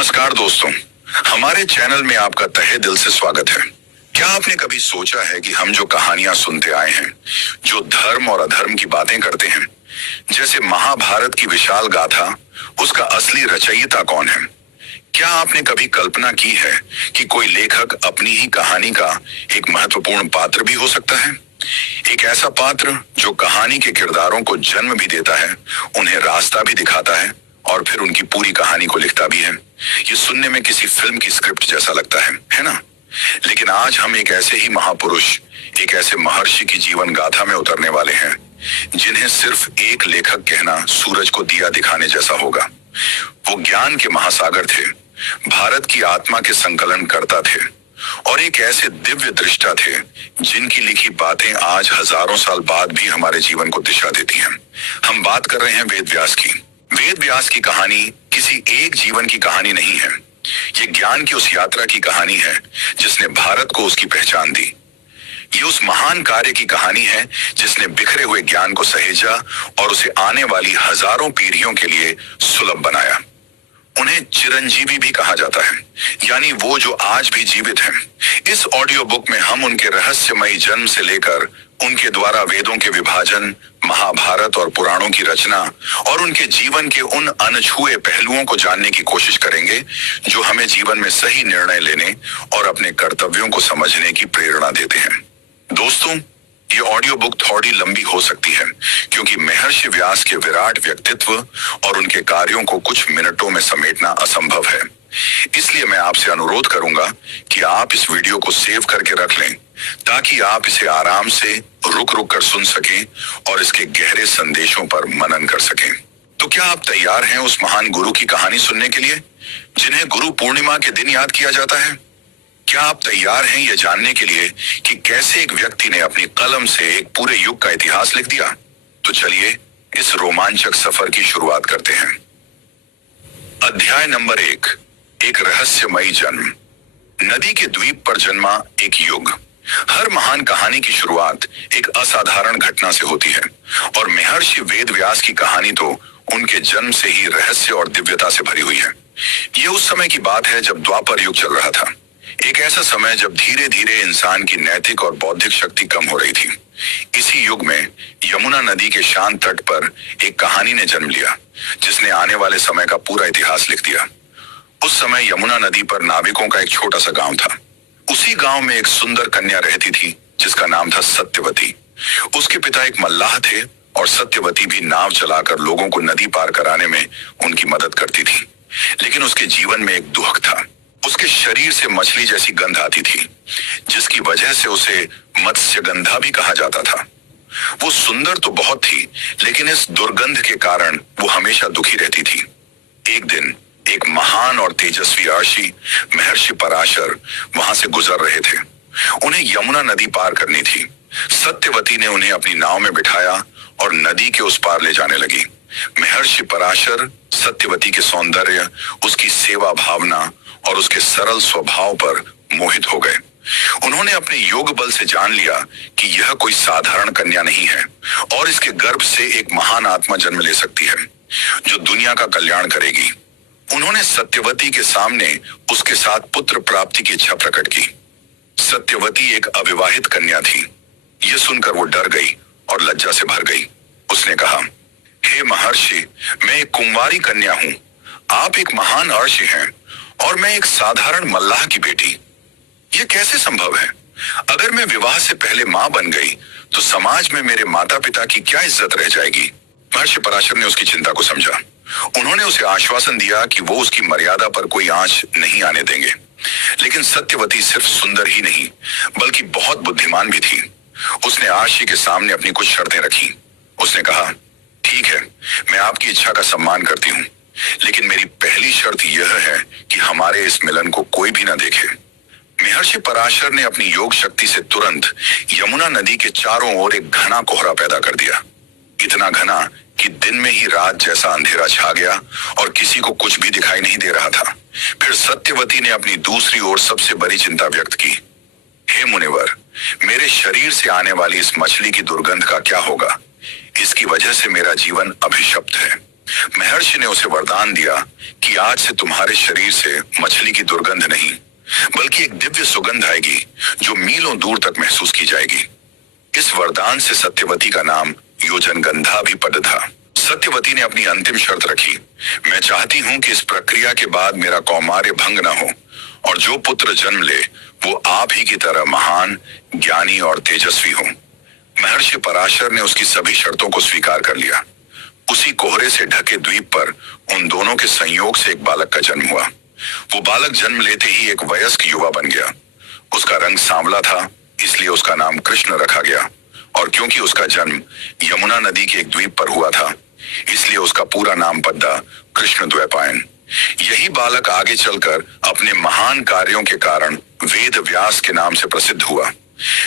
नमस्कार दोस्तों, हमारे चैनल में आपका तहे दिल से स्वागत है। क्या आपने कभी सोचा है कि हम जो कहानियां सुनते आए हैं, जो धर्म और अधर्म की बातें करते हैं, जैसे महाभारत की विशाल गाथा, उसका असली रचयिता कौन है? क्या आपने कभी कल्पना की है कि कोई लेखक अपनी ही कहानी का एक महत्वपूर्ण पात्र भी हो सकता है? एक ऐसा पात्र जो कहानी के किरदारों को जन्म भी देता है, उन्हें रास्ता भी दिखाता है और फिर उनकी पूरी कहानी को लिखता भी है। ये सुनने में किसी फिल्म की स्क्रिप्ट जैसा लगता है ना? लेकिन आज हम एक ऐसे ही महापुरुष, एक ऐसे महर्षि की जीवन गाथा में उतरने वाले हैं, जिन्हें सिर्फ एक लेखक कहना सूरज को दिया दिखाने जैसा होगा। वो ज्ञान के महासागर थे, भारत की आत्मा के संकलन करता थे और एक ऐसे दिव्य दृष्टा थे जिनकी लिखी बातें आज हजारों साल बाद भी हमारे जीवन को दिशा देती हैं। हम बात कर रहे हैं वेद व्यास की। वेद व्यास की कहानी किसी एक जीवन की कहानी नहीं है। ये ज्ञान की उस यात्रा की कहानी है जिसने भारत को उसकी पहचान दी। ये उस महान कार्य की कहानी है जिसने बिखरे हुए ज्ञान को सहेजा और उसे आने वाली हजारों पीढ़ियों के लिए सुलभ बनाया। उन्हें चिरंजीवी भी कहा जाता है, यानी वो जो आज भी जीवित हैं। इस ऑडियो बुक में हम उनके रहस्यमयी जन्म से लेकर उनके द्वारा वेदों के विभाजन, महाभारत और पुराणों की रचना और उनके जीवन के उन अनछुए पहलुओं को जानने की कोशिश करेंगे जो हमें जीवन में सही निर्णय लेने और अपने कर्तव्यों को समझने की प्रेरणा देते हैं। दोस्तों, ये ऑडियो बुक थोड़ी लंबी हो सकती है क्योंकि महर्षि व्यास के विराट व्यक्तित्व और उनके कार्यों को कुछ मिनटों में समेटना असंभव है। इसलिए मैं आपसे अनुरोध करूंगा कि आप इस वीडियो को सेव करके रख लें ताकि आप इसे आराम से रुक रुक कर सुन सकें और इसके गहरे संदेशों पर मनन कर सकें। तो क्या आप तैयार हैं उस महान गुरु की कहानी सुनने के लिए जिन्हें गुरु पूर्णिमा के दिन याद किया जाता है? क्या आप तैयार हैं यह जानने के लिए कि कैसे एक व्यक्ति ने अपनी कलम से एक पूरे युग का इतिहास लिख दिया? तो चलिए इस रोमांचक सफर की शुरुआत करते हैं। अध्याय नंबर 1, एक रहस्यमयी जन्म। नदी के द्वीप पर जन्मा एक युग। हर महान कहानी की शुरुआत एक असाधारण घटना से होती है और महर्षि वेद व्यास की कहानी तो उनके जन्म से ही रहस्य और दिव्यता से भरी हुई है। ये उस समय की बात है जब द्वापर युग चल रहा था। एक ऐसा समय जब धीरे धीरे इंसान की नैतिक और बौद्धिक शक्ति कम हो रही थी। इसी युग में यमुना नदी के शांत तट पर एक कहानी ने जन्म लिया जिसने आने वाले समय का पूरा इतिहास लिख दिया। उस समय यमुना नदी पर नाविकों का एक छोटा सा गांव था। उसी गांव में एक सुंदर कन्या रहती थी जिसका नाम था सत्यवती। उसके पिता एक मल्लाह थे और सत्यवती भी नाव चलाकर लोगों को नदी पार कराने में उनकी मदद करती थी। लेकिन उसके जीवन में एक दुख था। उसके शरीर से मछली जैसी गंध आती थी जिसकी वजह से उसे मत्स्यगंधा भी कहा जाता था। वो सुंदर तो बहुत थी लेकिन इस दुर्गंध के कारण वो हमेशा दुखी रहती थी। एक दिन एक महान और तेजस्वी ऋषि महर्षि पराशर वहां से गुजर रहे थे। उन्हें यमुना नदी पार करनी थी। सत्यवती ने उन्हें अपनी नाव में बिठाया और नदी के उस पार ले जाने लगी। महर्षि पराशर सत्यवती के सौंदर्य, उसकी सेवा भावना और उसके सरल स्वभाव पर मोहित हो गए। उन्होंने अपने योग बल से जान लिया कि यह कोई साधारण कन्या नहीं है और इसके गर्भ से एक महान आत्मा जन्म ले सकती है जो दुनिया का कल्याण करेगी। उन्होंने सत्यवती के सामने उसके साथ पुत्र प्राप्ति की इच्छा प्रकट की। सत्यवती एक अविवाहित कन्या थी। यह सुनकर वो डर गई और लज्जा से भर गई। उसने कहा, हे महर्षि, मैं एक कुंवारी कन्या हूं। आप एक महान ऋषि हैं और मैं एक साधारण मल्लाह की बेटी। यह कैसे संभव है? अगर मैं विवाह से पहले मां बन गई तो समाज में मेरे माता पिता की क्या इज्जत रह जाएगी? महर्षि पराशर ने उसकी चिंता को समझा। उन्होंने उसे आश्वासन दिया कि वो उसकी मर्यादा पर कोई आंच नहीं आने देंगे। लेकिन सत्यवती सिर्फ सुंदर ही नहीं बल्कि बहुत बुद्धिमान भी थी। उसने ऋषि के सामने अपनी कुछ शर्तें रखी। उसने कहा, ठीक है, मैं आपकी इच्छा का सम्मान करती हूँ, लेकिन मेरी पहली शर्त यह है कि हमारे इस मिलन को कोई भी ना देखे। महर्षि पराशर ने अपनी योग शक्ति से तुरंत यमुना नदी के चारों ओर एक घना कोहरा पैदा कर दिया। इतना घना कि दिन में ही रात जैसा अंधेरा छा गया और किसी को कुछ भी दिखाई नहीं दे रहा था। फिर सत्यवती ने अपनी दूसरी ओर सबसे बड़ी चिंता व्यक्त की। हे मुनिवर, मेरे शरीर से आने वाली इस मछली की दुर्गंध का क्या होगा? इसकी वजह से मेरा जीवन अभिशप्त है। महर्षि ने उसे वरदान दिया कि आज से तुम्हारे शरीर से मछली की दुर्गंध नहीं, बल्कि एक दिव्य सुगंध आएगी जो मीलों दूर तक महसूस की जाएगी। इस वरदान से सत्यवती का नाम योजनगंधा भी पड़ था। सत्यवती ने अपनी अंतिम शर्त रखी, मैं चाहती हूं कि इस प्रक्रिया के बाद मेरा कौमार्य भंग न हो और जो पुत्र जन्म ले वो आप ही की तरह महान, ज्ञानी और तेजस्वी हो। महर्षि पराशर ने उसकी सभी शर्तों को स्वीकार कर लिया। उसी कोहरे से ढके द्वीप पर उन दोनों के संयोग से एक बालक का जन्म हुआ। वो बालक जन्म लेते ही एक वयस्क युवा बन गया। उसका रंग सांवला था, इसलिए उसका नाम कृष्ण रखा गया, और क्योंकि उसका जन्म यमुना नदी के एक द्वीप पर हुआ था, इसलिए उसका पूरा नाम पड़ा कृष्ण द्वैपायन। यही बालक आगे चलकर अपने महान कार्यों के कारण वेद व्यास के नाम से प्रसिद्ध हुआ।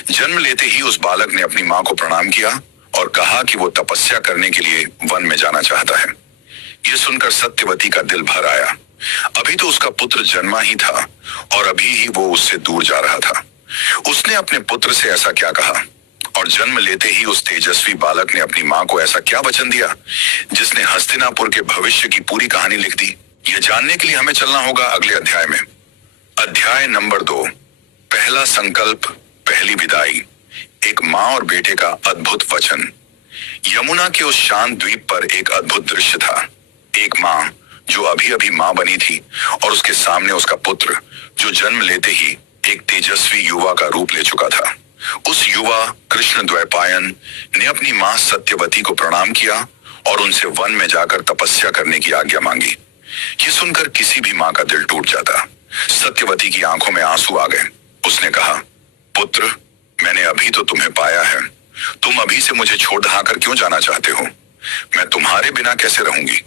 जन्म लेते ही उस बालक ने अपनी मां को प्रणाम किया और कहा कि वो तपस्या करने के लिए वन में जाना चाहता है। यह सुनकर सत्यवती का दिल भर आया। अभी तो उसका पुत्र जन्मा ही था और अभी ही वो उससे दूर जा रहा था। उसने अपने पुत्र से ऐसा क्या कहा, और जन्म लेते ही उस तेजस्वी बालक ने अपनी मां को ऐसा क्या वचन दिया जिसने हस्तिनापुर के भविष्य की पूरी कहानी लिख दी। यह जानने के लिए हमें चलना होगा अगले अध्याय में। अध्याय नंबर 2, पहला संकल्प, पहली विदाई। एक मां और बेटे का अद्भुत वचन। यमुना के उस शांत द्वीप पर एक अद्भुत दृश्य था। एक मां जो अभी अभी मां बनी थी और उसके सामने उसका पुत्र जो जन्म लेते ही एक तेजस्वी युवा का रूप ले चुका था। उस युवा कृष्ण द्वैपायन ने अपनी मां सत्यवती को प्रणाम किया और उनसे वन में जाकर तपस्या करने की आज्ञा मांगी। ये सुनकर किसी भी मां का दिल टूट जाता। सत्यवती की आंखों में आंसू आ गए। उसने कहा, पुत्र, मैंने अभी तो तुम्हें पाया है, तुम अभी से मुझे छोड़ दहाकर क्यों जाना चाहते हो? मैं तुम्हारे बिना कैसे रहूंगी?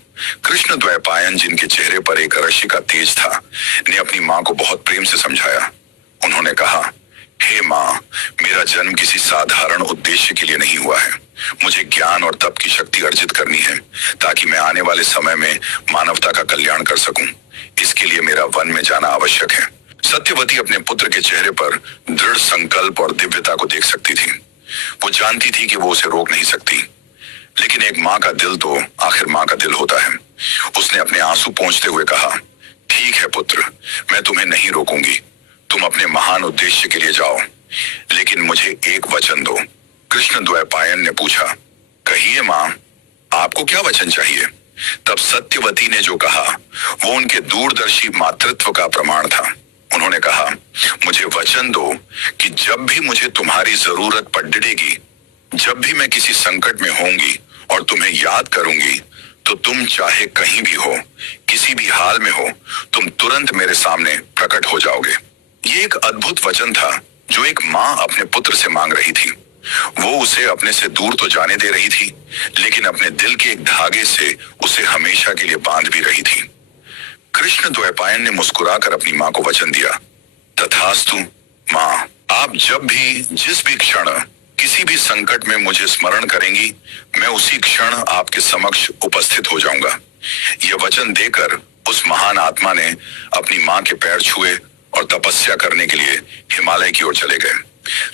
कृष्ण द्वैपायन, जिनके चेहरे पर एक रश्मि का तेज था, ने अपनी मां को बहुत प्रेम से समझाया। उन्होंने कहा, हे मां, मेरा जन्म किसी साधारण उद्देश्य के लिए नहीं हुआ है। मुझे ज्ञान और तप की शक्ति अर्जित करनी है ताकि मैं आने वाले समय में मानवता का कल्याण कर सकूं। इसके लिए मेरा वन में जाना आवश्यक है। सत्यवती अपने पुत्र के चेहरे पर दृढ़ संकल्प और दिव्यता को देख सकती थी। वो जानती थी कि वो उसे रोक नहीं सकती, लेकिन एक मां का दिल तो आखिर मां का दिल होता है। उसने अपने आंसू पोंछते हुए कहा, ठीक है पुत्र, मैं तुम्हें नहीं रोकूंगी। तुम अपने महान उद्देश्य के लिए जाओ, लेकिन मुझे एक वचन दो। कृष्ण द्वैपायन ने पूछा, कहिए मां, आपको क्या वचन चाहिए? तब सत्यवती ने जो कहा वो उनके दूरदर्शी मातृत्व का प्रमाण था। उन्होंने कहा, मुझे वचन दो कि जब भी मुझे तुम्हारी जरूरत पड़ेगी, जब भी मैं किसी संकट में होंगी और तुम्हें याद करूंगी, तो तुम चाहे कहीं भी हो, किसी भी हाल में हो, तुम तुरंत मेरे सामने प्रकट हो जाओगे। ये एक अद्भुत वचन था जो एक मां अपने पुत्र से मांग रही थी। वो उसे अपने से दूर तो जाने दे रही थी, लेकिन अपने दिल के एक धागे से उसे हमेशा के लिए बांध भी रही थी। कृष्ण द्वैपायन ने मुस्कुराकर अपनी मां को वचन दिया, तथास्तु मां, आप जब भी, जिस भी क्षण किसी भी संकट में मुझे स्मरण करेंगी, मैं उसी क्षण आपके समक्ष उपस्थित हो जाऊंगा। यह वचन देकर उस महान आत्मा ने अपनी मां के पैर छुए और तपस्या करने के लिए हिमालय की ओर चले गए।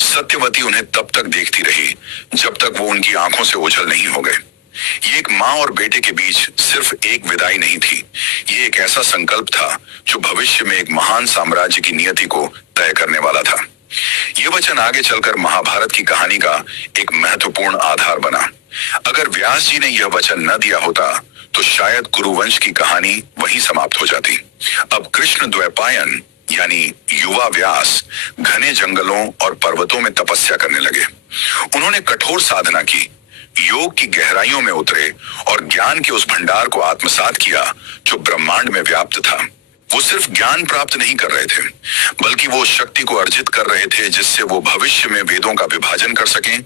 सत्यवती उन्हें तब तक देखती रही जब तक वो उनकी आंखों से ओझल नहीं हो गए। ये एक मां और बेटे के बीच सिर्फ एक विदाई नहीं थी, ये एक ऐसा संकल्प था जो भविष्य में एक महान साम्राज्य की नियति को तय करने वाला था। ये वचन आगे चलकर महाभारत की कहानी का एक महत्वपूर्ण आधार बना। अगर व्यास जी ने यह वचन न दिया होता तो शायद कुरुवंश की कहानी वहीं समाप्त हो जाती। अब कृष्ण द्वैपायन यानी युवा व्यास घने जंगलों और पर्वतों में तपस्या करने लगे। उन्होंने कठोर साधना की, योग की गहराइयों में उतरे और ज्ञान के उस भंडार को आत्मसात किया जो ब्रह्मांड में व्याप्त था। वो सिर्फ ज्ञान प्राप्त नहीं कर रहे थे, बल्कि वो शक्ति को अर्जित कर रहे थे जिससे वो भविष्य में वेदों का विभाजन कर सकें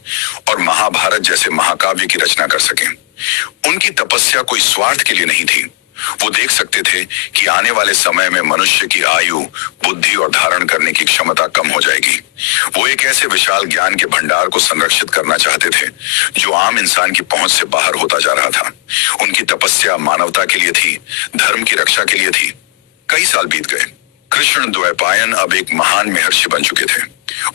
और महाभारत जैसे महाकाव्य की रचना कर सकें। उनकी तपस्या कोई स्वार्थ के लिए नहीं थी। वो देख सकते थे कि आने वाले समय में मनुष्य की आयु, बुद्धि और धारण करने की क्षमता कम हो जाएगी। वो एक ऐसे विशाल ज्ञान के भंडार को संरक्षित करना चाहते थे जो आम इंसान की पहुंच से बाहर होता जा रहा था। उनकी तपस्या मानवता के लिए थी, धर्म की रक्षा के लिए थी। कई साल बीत गए। कृष्ण द्वैपायन अब एक महान महर्षि बन चुके थे।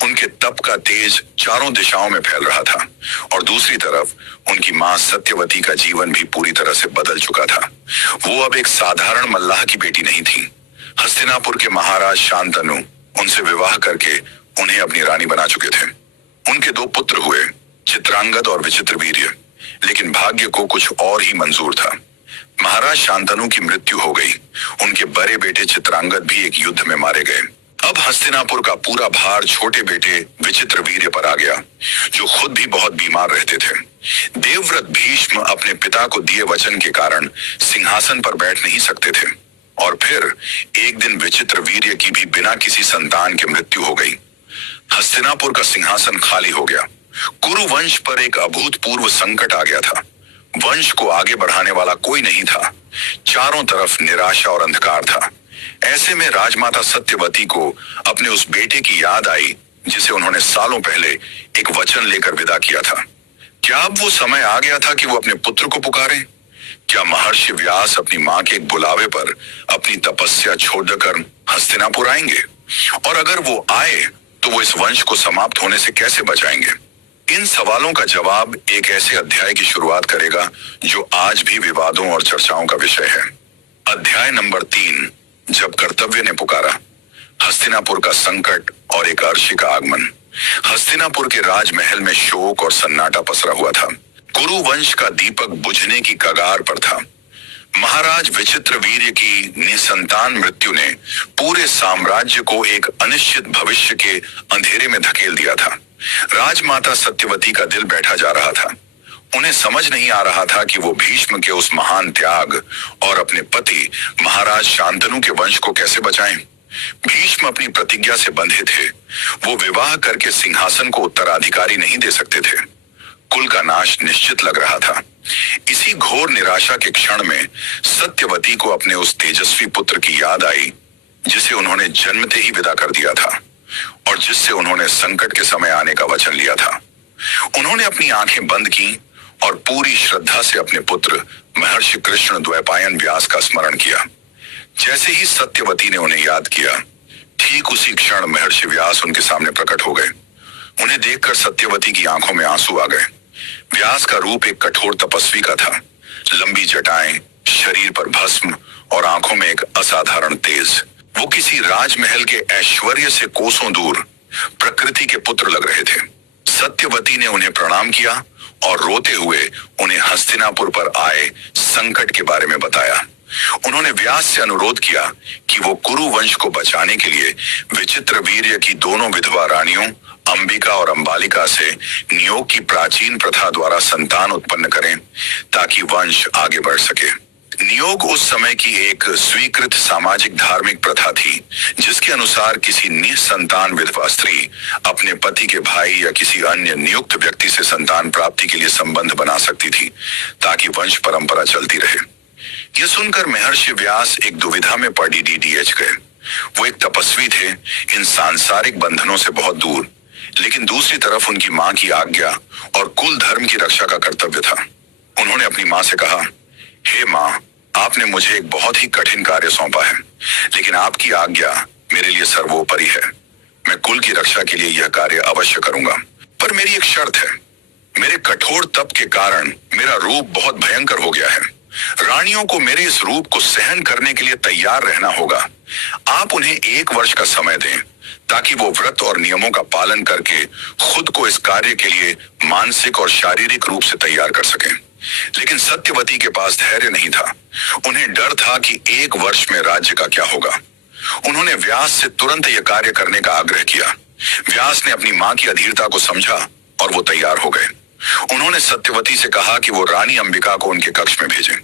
उनके तप का तेज चारों दिशाओं में फैल रहा था और दूसरी तरफ उनकी मां सत्यवती का जीवन भी पूरी तरह से बदल चुका था। वो अब एक साधारण मल्लाह की बेटी नहीं थी। हस्तिनापुर के महाराज शांतनु उनसे विवाह करके उन्हें अपनी रानी बना चुके थे। उनके दो पुत्र हुए, चित्रांगद और विचित्रवीर्य, लेकिन भाग्य को कुछ और ही मंजूर था। महाराज शांतनु की मृत्यु हो गई। उनके बड़े बेटे चित्रांगद भी एक युद्ध में मारे गए। अब हस्तिनापुर का पूरा भार छोटे बेटे विचित्रवीर्य पर आ गया, जो खुद भी बहुत बीमार रहते थे। देवव्रत भीष्म अपने पिता को दिए वचन के कारण सिंहासन पर बैठ नहीं सकते थे और फिर एक दिन विचित्रवीर्य की भी बिना किसी संतान के मृत्यु हो गई। हस्तिनापुर का सिंहासन खाली हो गया। कुरु वंश पर एक अभूतपूर्व संकट आ गया था। वंश को आगे बढ़ाने वाला कोई नहीं था। चारों तरफ निराशा और अंधकार था। ऐसे में राजमाता सत्यवती को अपने उस बेटे की याद आई जिसे उन्होंने सालों पहले एक वचन लेकर विदा किया था। क्या अब वो समय आ गया था कि वो अपने पुत्र को पुकारे? क्या महर्षि व्यास अपनी मां के एक बुलावे पर अपनी तपस्या छोड़कर हस्तिनापुर आएंगे? और अगर वो आए तो वो इस वंश को समाप्त होने से कैसे बचाएंगे? इन सवालों का जवाब एक ऐसे अध्याय की शुरुआत करेगा जो आज भी विवादों और चर्चाओं का विषय है। अध्याय नंबर 3, जब कर्तव्य ने पुकारा। हस्तिनापुर का संकट और एक अर्षि का आगमन। हस्तिनापुर के राजमहल में शोक और सन्नाटा पसरा हुआ था। कुरु वंश का दीपक बुझने की कगार पर था। महाराज विचित्रवीर्य की निसंतान मृत्यु ने पूरे साम्राज्य को एक अनिश्चित भविष्य के अंधेरे में धकेल दिया था। राजमाता सत्यवती का दिल बैठा जा रहा था। उन्हें समझ नहीं आ रहा था कि वो भीष्म के उस महान त्याग और अपने पति महाराज शांतनु के वंश को कैसे बचाएं। भीष्म अपनी प्रतिज्ञा से बंधे थे। वो विवाह करके सिंहासन को उत्तराधिकारी नहीं दे सकते थे। कुल का नाश निश्चित लग रहा था। इसी घोर निराशा के क्षण में सत्यवती को अपने उस तेजस्वी पुत्र की याद आई जिसे उन्होंने जन्मते ही विदा कर दिया था और जिससे उन्होंने संकट के समय आने का वचन लिया था। उन्होंने अपनी आंखें बंद की और पूरी श्रद्धा से अपने पुत्र महर्षि कृष्ण द्वैपायन व्यास का स्मरण किया। जैसे ही सत्यवती ने उन्हें याद किया, ठीक उसी क्षण महर्षि व्यास उनके सामने प्रकट हो गए। उन्हें देखकर सत्यवती की आंखों में आंसू आ गए। व्यास का रूप एक कठोर तपस्वी का था। लंबी जटाएं, शरीर पर भस्म और आंखों में एक असाधारण तेज। वो किसी राजमहल के ऐश्वर्य से कोसों दूर प्रकृति के पुत्र लग रहे थे। सत्यवती ने उन्हें प्रणाम किया और रोते हुए उन्हें हस्तिनापुर पर आए संकट के बारे में बताया। उन्होंने व्यास से अनुरोध किया कि वो कुरु वंश को बचाने के लिए विचित्रवीर्य की दोनों विधवा रानियों अंबिका और अंबालिका से नियोग की प्राचीन प्रथा द्वारा संतान उत्पन्न करें ताकि वंश आगे बढ़ सके। नियोग उस समय की एक स्वीकृत सामाजिक धार्मिक प्रथा थी जिसके अनुसार किसी निसंतान विधवा स्त्री अपने पति के भाई या किसी अन्य नियुक्त व्यक्ति से संतान प्राप्ति के लिए संबंध बना सकती थी ताकि वंश परंपरा चलती रहे। यह सुनकर महर्षि व्यास एक दुविधा में पड़ डीडीएच गए। वो एक तपस्वी थे, इन सांसारिक बंधनों से बहुत दूर, लेकिन दूसरी तरफ उनकी मां की आज्ञा और कुल धर्म की रक्षा का कर्तव्य था। उन्होंने अपनी मां से कहा, हे मां, आपने मुझे एक बहुत ही कठिन कार्य सौंपा है, लेकिन आपकी आज्ञा मेरे लिए सर्वोपरि है। मैं कुल की रक्षा के लिए यह कार्य अवश्य करूंगा, पर मेरी एक शर्त है। मेरे कठोर तप के कारण मेरा रूप बहुत भयंकर हो गया है। रानियों को मेरे इस रूप को सहन करने के लिए तैयार रहना होगा। आप उन्हें 1 वर्ष का समय दें ताकि वो व्रत और नियमों का पालन करके खुद को इस कार्य के लिए मानसिक और शारीरिक रूप से तैयार कर सकें। लेकिन सत्यवती के पास धैर्य नहीं था। उन्हें डर था कि 1 वर्ष में राज्य का क्या होगा। उन्होंने व्यास से तुरंत यह कार्य करने का आग्रह किया। व्यास ने अपनी मां की अधीरता को समझा और वो तैयार हो गए। उन्होंने सत्यवती से कहा कि वो रानी अंबिका को उनके कक्ष में भेजें।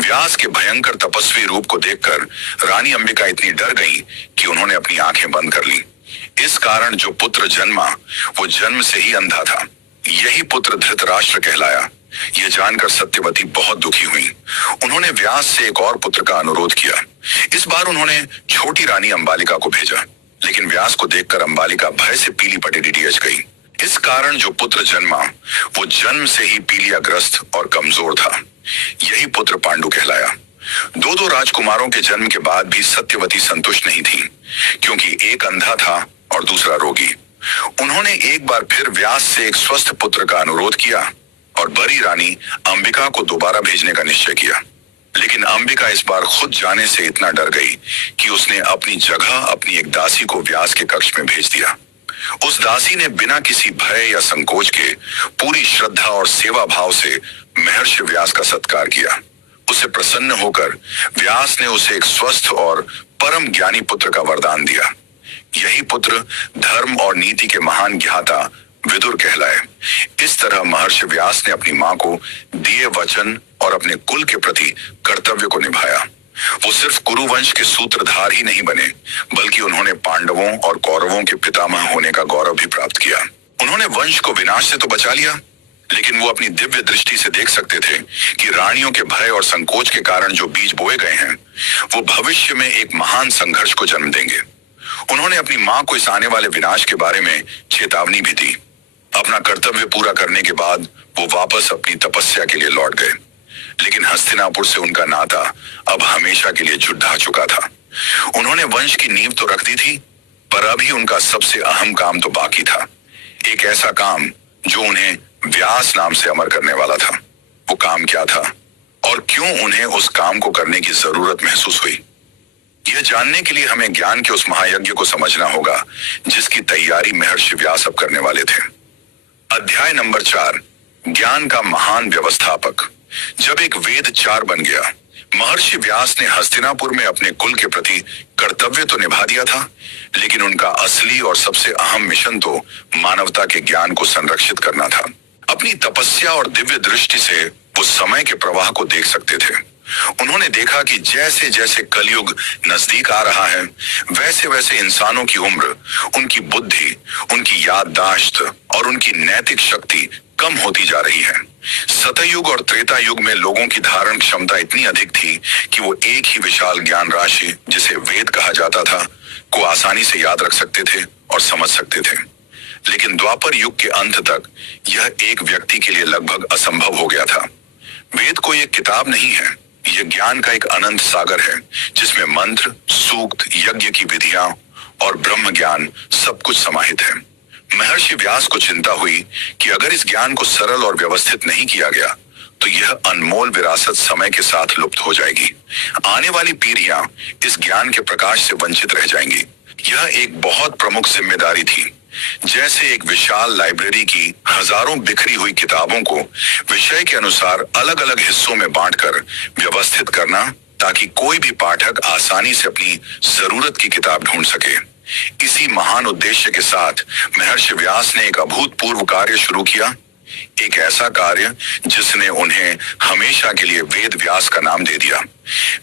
व्यास के भयंकर तपस्वी रूप को देखकर रानी अंबिका इतनी डर गई कि उन्होंने अपनी आंखें बंद कर ली। इस कारण जो पुत्र जन्मा वो जन्म से ही अंधा था। यही पुत्र धृतराष्ट्र कहलाया। यह जानकर सत्यवती बहुत दुखी हुई। उन्होंने व्यास से एक और पुत्र का अनुरोध किया। इस बार उन्होंने छोटी रानी अंबालिका को भेजा, लेकिन व्यास को देखकर अंबालिका भय से पीली पटी डीडीएच गई। इस कारण जो पुत्र जन्मा वो जन्म से ही पीलियाग्रस्त और कमजोर था। यही पुत्र पांडु कहलाया। दो दो राजकुमारों के जन्म के बाद भी सत्यवती संतुष्ट नहीं थी, क्योंकि एक अंधा था और दूसरा रोगी। उन्होंने एक बार फिर व्यास से एक स्वस्थ पुत्र का अनुरोध किया और बड़ी रानी अंबिका को दोबारा भेजने का निश्चय किया। लेकिन अंबिका इस बार खुद जाने से इतना डर गई कि उसने अपनी जगह अपनी एक दासी को व्यास के कक्ष में भेज दिया। उस दासी ने बिना किसी भय या संकोच के पूरी श्रद्धा और सेवा भाव से महर्षि व्यास का सत्कार किया। उसे प्रसन्न होकर व्यास ने उसे एक स्वस्थ और परम ज्ञानी पुत्र का वरदान दिया। यही पुत्र धर्म और नीति के महान ज्ञाता विदुर कहलाए। इस तरह महर्षि व्यास ने अपनी मां को दिए वचन और अपने कुल के प्रति कर्तव्य को निभाया। वो सिर्फ कुरुवंश के सूत्रधार ही नहीं बने, बल्कि उन्होंने पांडवों और कौरवों के पितामह होने का गौरव भी प्राप्त किया। उन्होंने वंश को विनाश से तो बचा लिया, लेकिन वो अपनी दिव्य दृष्टि से देख सकते थे कि रानियों के भय और संकोच के कारण जो बीज बोए गए हैं, वो भविष्य में एक महान संघर्ष को जन्म देंगे। उन्होंने अपनी मां को इस आने वाले विनाश के बारे में चेतावनी भी दी। अपना कर्तव्य पूरा करने के बाद वो वापस अपनी तपस्या के लिए लौट गए, लेकिन हस्तिनापुर से उनका नाता अब हमेशा के लिए जुड़ चुका था। उन्होंने वंश की नींव तो रख दी थी, पर अभी उनका सबसे अहम काम तो बाकी था। एक ऐसा काम जो उन्हें व्यास नाम से अमर करने वाला था। वो काम क्या था और क्यों उन्हें उस काम को करने की जरूरत महसूस हुई, यह जानने के लिए हमें ज्ञान के उस महायज्ञ को समझना होगा जिसकी तैयारी महर्षि व्यास अब करने वाले थे। अध्याय नंबर 4, ज्ञान का महान व्यवस्थापक। जब एक वेद 4 बन गया, महर्षि व्यास ने हस्तिनापुर में अपने कुल के प्रति कर्तव्य तो निभा दिया था, लेकिन उनका असली और सबसे अहम मिशन तो मानवता के ज्ञान को संरक्षित करना था। अपनी तपस्या और दिव्य दृष्टि से वो समय के प्रवाह को देख सकते थे। उन्होंने देखा कि जैसे जैसे कलयुग नजदीक आ रहा है, वैसे वैसे इंसानों की उम्र, उनकी बुद्धि, उनकी याददाश्त और उनकी नैतिक शक्ति कम होती जा रही है। सतयुग और त्रेता युग में लोगों की धारण क्षमता इतनी अधिक थी कि वो एक ही विशाल ज्ञान राशि, जिसे वेद कहा जाता था, को आसानी से याद रख सकते थे और समझ सकते थे। लेकिन द्वापर युग के अंत तक यह एक व्यक्ति के लिए लगभग असंभव हो गया था। वेद कोई एक किताब नहीं है, यह ज्ञान का एक अनंत सागर है, जिसमें मंत्र, सूक्त, यज्ञ की विधियां और ब्रह्म ज्ञान सब कुछ समाहित है। महर्षि व्यास को चिंता हुई कि अगर इस ज्ञान को सरल और व्यवस्थित नहीं किया गया तो यह अनमोल विरासत समय के साथ लुप्त हो जाएगी। आने वाली पीढ़ियां इस ज्ञान के प्रकाश से वंचित रह जाएंगी। यह एक बहुत प्रमुख जिम्मेदारी थी। जैसे एक विशाल लाइब्रेरी की हजारों बिखरी हुई किताबों को विषय के अनुसार अलग अलग हिस्सों में बांटकर व्यवस्थित करना, ताकि कोई भी पाठक आसानी से अपनी जरूरत की किताब ढूंढ सके। इसी महान उद्देश्य के साथ महर्षि व्यास ने एक अभूतपूर्व कार्य शुरू किया। एक ऐसा कार्य जिसने उन्हें हमेशा के लिए वेद व्यास का नाम दे दिया।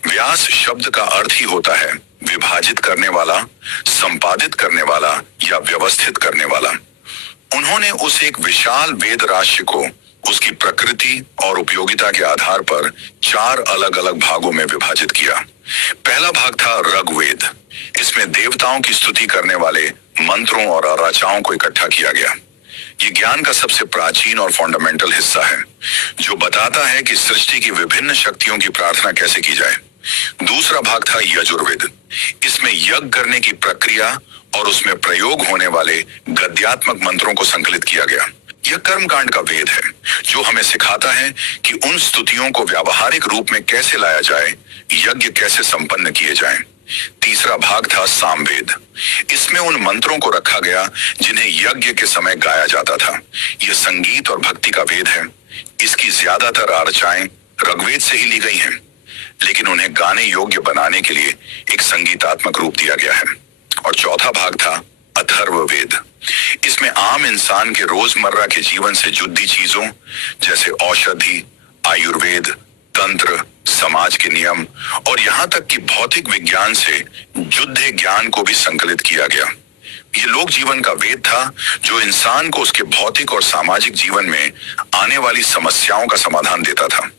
व्यास शब्द का अर्थ ही होता है विभाजित करने वाला, संपादित करने वाला या व्यवस्थित करने वाला। उन्होंने उस एक विशाल वेद राशि को उसकी प्रकृति और उपयोगिता के आधार पर 4 अलग अलग भागों में विभाजित किया। पहला भाग था ऋग्वेद। इसमें देवताओं की स्तुति करने वाले मंत्रों और आराचाओं को इकट्ठा किया गया। ये ज्ञान का सबसे प्राचीन और फंडामेंटल हिस्सा है, जो बताता है कि सृष्टि की विभिन्न शक्तियों की प्रार्थना कैसे की जाए। दूसरा भाग था यजुर्वेद। इसमें यज्ञ करने की प्रक्रिया और उसमें प्रयोग होने वाले गद्यात्मक मंत्रों को संकलित किया गया। यह कर्मकांड का वेद है, जो हमें सिखाता है कि उन स्तुतियों को व्यावहारिक रूप में कैसे लाया जाए, यज्ञ कैसे संपन्न किए जाएं। तीसरा भाग था सामवेद। इसमें उन मंत्रों को रखा गया जिन्हें यज्ञ के समय गाया जाता था। यह संगीत और भक्ति का वेद है। इसकी ज्यादातर आरचाएं ऋग्वेद से ही ली गई हैं, लेकिन उन्हें गाने योग्य बनाने के लिए एक संगीतात्मक रूप दिया गया है। और चौथा भाग था अथर्ववेद। इसमें आम इंसान के रोजमर्रा के जीवन से जुड़ी चीजों जैसे औषधि, आयुर्वेद, तंत्र, समाज के नियम और यहाँ तक कि भौतिक विज्ञान से जुड़े ज्ञान को भी संकलित किया गया। ये लोक जीवन का वेद था, जो इंसान को उसके भौतिक और सामाजिक जीवन में आने वाली समस्याओं का समाधान देता था।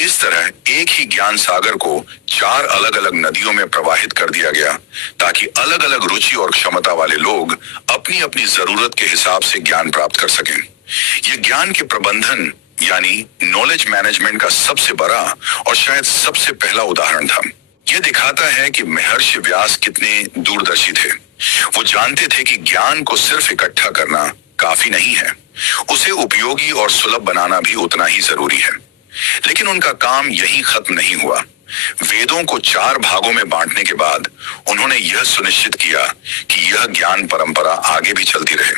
इस तरह एक ही ज्ञान सागर को 4 अलग अलग नदियों में प्रवाहित कर दिया गया, ताकि अलग अलग रुचि और क्षमता वाले लोग अपनी अपनी जरूरत के हिसाब से ज्ञान प्राप्त कर सकें। यह ज्ञान के प्रबंधन यानी नॉलेज मैनेजमेंट का सबसे बड़ा और शायद सबसे पहला उदाहरण था। यह दिखाता है कि महर्षि व्यास कितने दूरदर्शी थे। वो जानते थे कि ज्ञान को सिर्फ इकट्ठा करना काफी नहीं है, उसे उपयोगी और सुलभ बनाना भी उतना ही जरूरी है। लेकिन उनका काम यहीं खत्म नहीं हुआ। वेदों को 4 भागों में बांटने के बाद उन्होंने यह सुनिश्चित किया कि यह ज्ञान परंपरा आगे भी चलती रहे।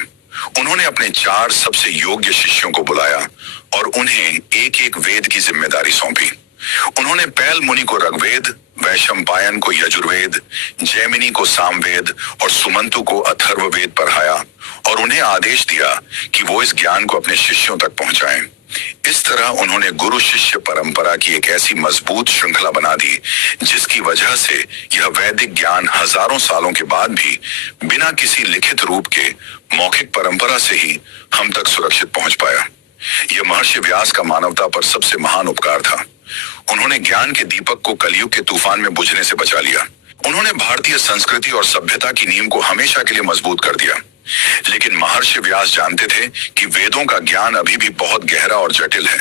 उन्होंने अपने 4 सबसे योग्य शिष्यों को बुलाया और उन्हें एक एक वेद की जिम्मेदारी सौंपी। उन्होंने पैल मुनि को ऋग्वेद, वैशंपायन को यजुर्वेद, जैमिनी को सामवेद और सुमंतु को अथर्ववेद पढ़ाया और उन्हें आदेश दिया कि वो इस ज्ञान को अपने शिष्यों तक पहुंचाएं। इस तरह उन्होंने गुरु शिष्य परंपरा की एक ऐसी मजबूत श्रृंखला बना दी जिसकी वजह से यह वैदिक ज्ञान हजारों सालों के बाद भी बिना किसी लिखित रूप के मौखिक परंपरा से ही हम तक सुरक्षित पहुंच पाया। यह महर्षि व्यास का मानवता पर सबसे महान उपकार था। उन्होंने ज्ञान के दीपक को कलयुग के तूफान में बुझने से बचा लिया। उन्होंने भारतीय संस्कृति और सभ्यता की नींव को हमेशा के लिए मजबूत कर दिया। लेकिन महर्षि व्यास जानते थे कि वेदों का ज्ञान अभी भी बहुत गहरा और जटिल है।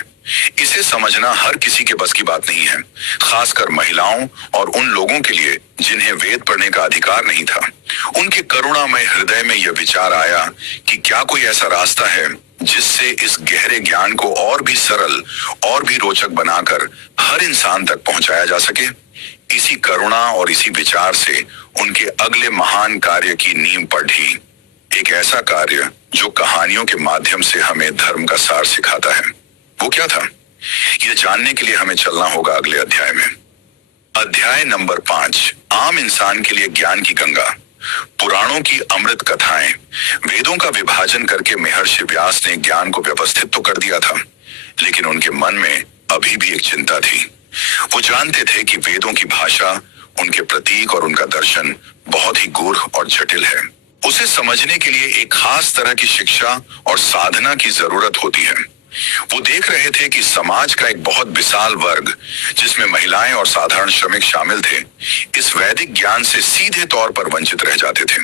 इसे समझना हर किसी के बस की बात नहीं है, खासकर महिलाओं और उन लोगों के लिए जिन्हें वेद पढ़ने का अधिकार नहीं था। उनके करुणामय हृदय में यह विचार आया कि क्या कोई ऐसा रास्ता है जिससे इस गहरे ज्ञान को और भी सरल और भी रोचक बनाकर हर इंसान तक पहुंचाया जा सके। इसी करुणा और इसी विचार से उनके अगले महान कार्य की नींव पड़ी, एक ऐसा कार्य जो कहानियों के माध्यम से हमें धर्म का सार सिखाता है। वो क्या था, यह जानने के लिए हमें चलना होगा अगले अध्याय में। अध्याय नंबर 5, आम इंसान के लिए ज्ञान की गंगा। पुराणों की अमृत कथाएं। वेदों का विभाजन करके महर्षि व्यास ने ज्ञान को व्यवस्थित तो कर दिया था, लेकिन उनके मन में अभी भी एक चिंता थी। वो जानते थे कि वेदों की भाषा, उनके प्रतीक और उनका दर्शन बहुत ही गूढ़ और जटिल है। उसे समझने के लिए एक खास तरह की शिक्षा और साधना की जरूरत होती है। वो देख रहे थे कि समाज का एक बहुत विशाल वर्ग, जिसमें महिलाएं और साधारण श्रमिक शामिल थे, इस वैदिक ज्ञान से सीधे तौर पर वंचित रह जाते थे।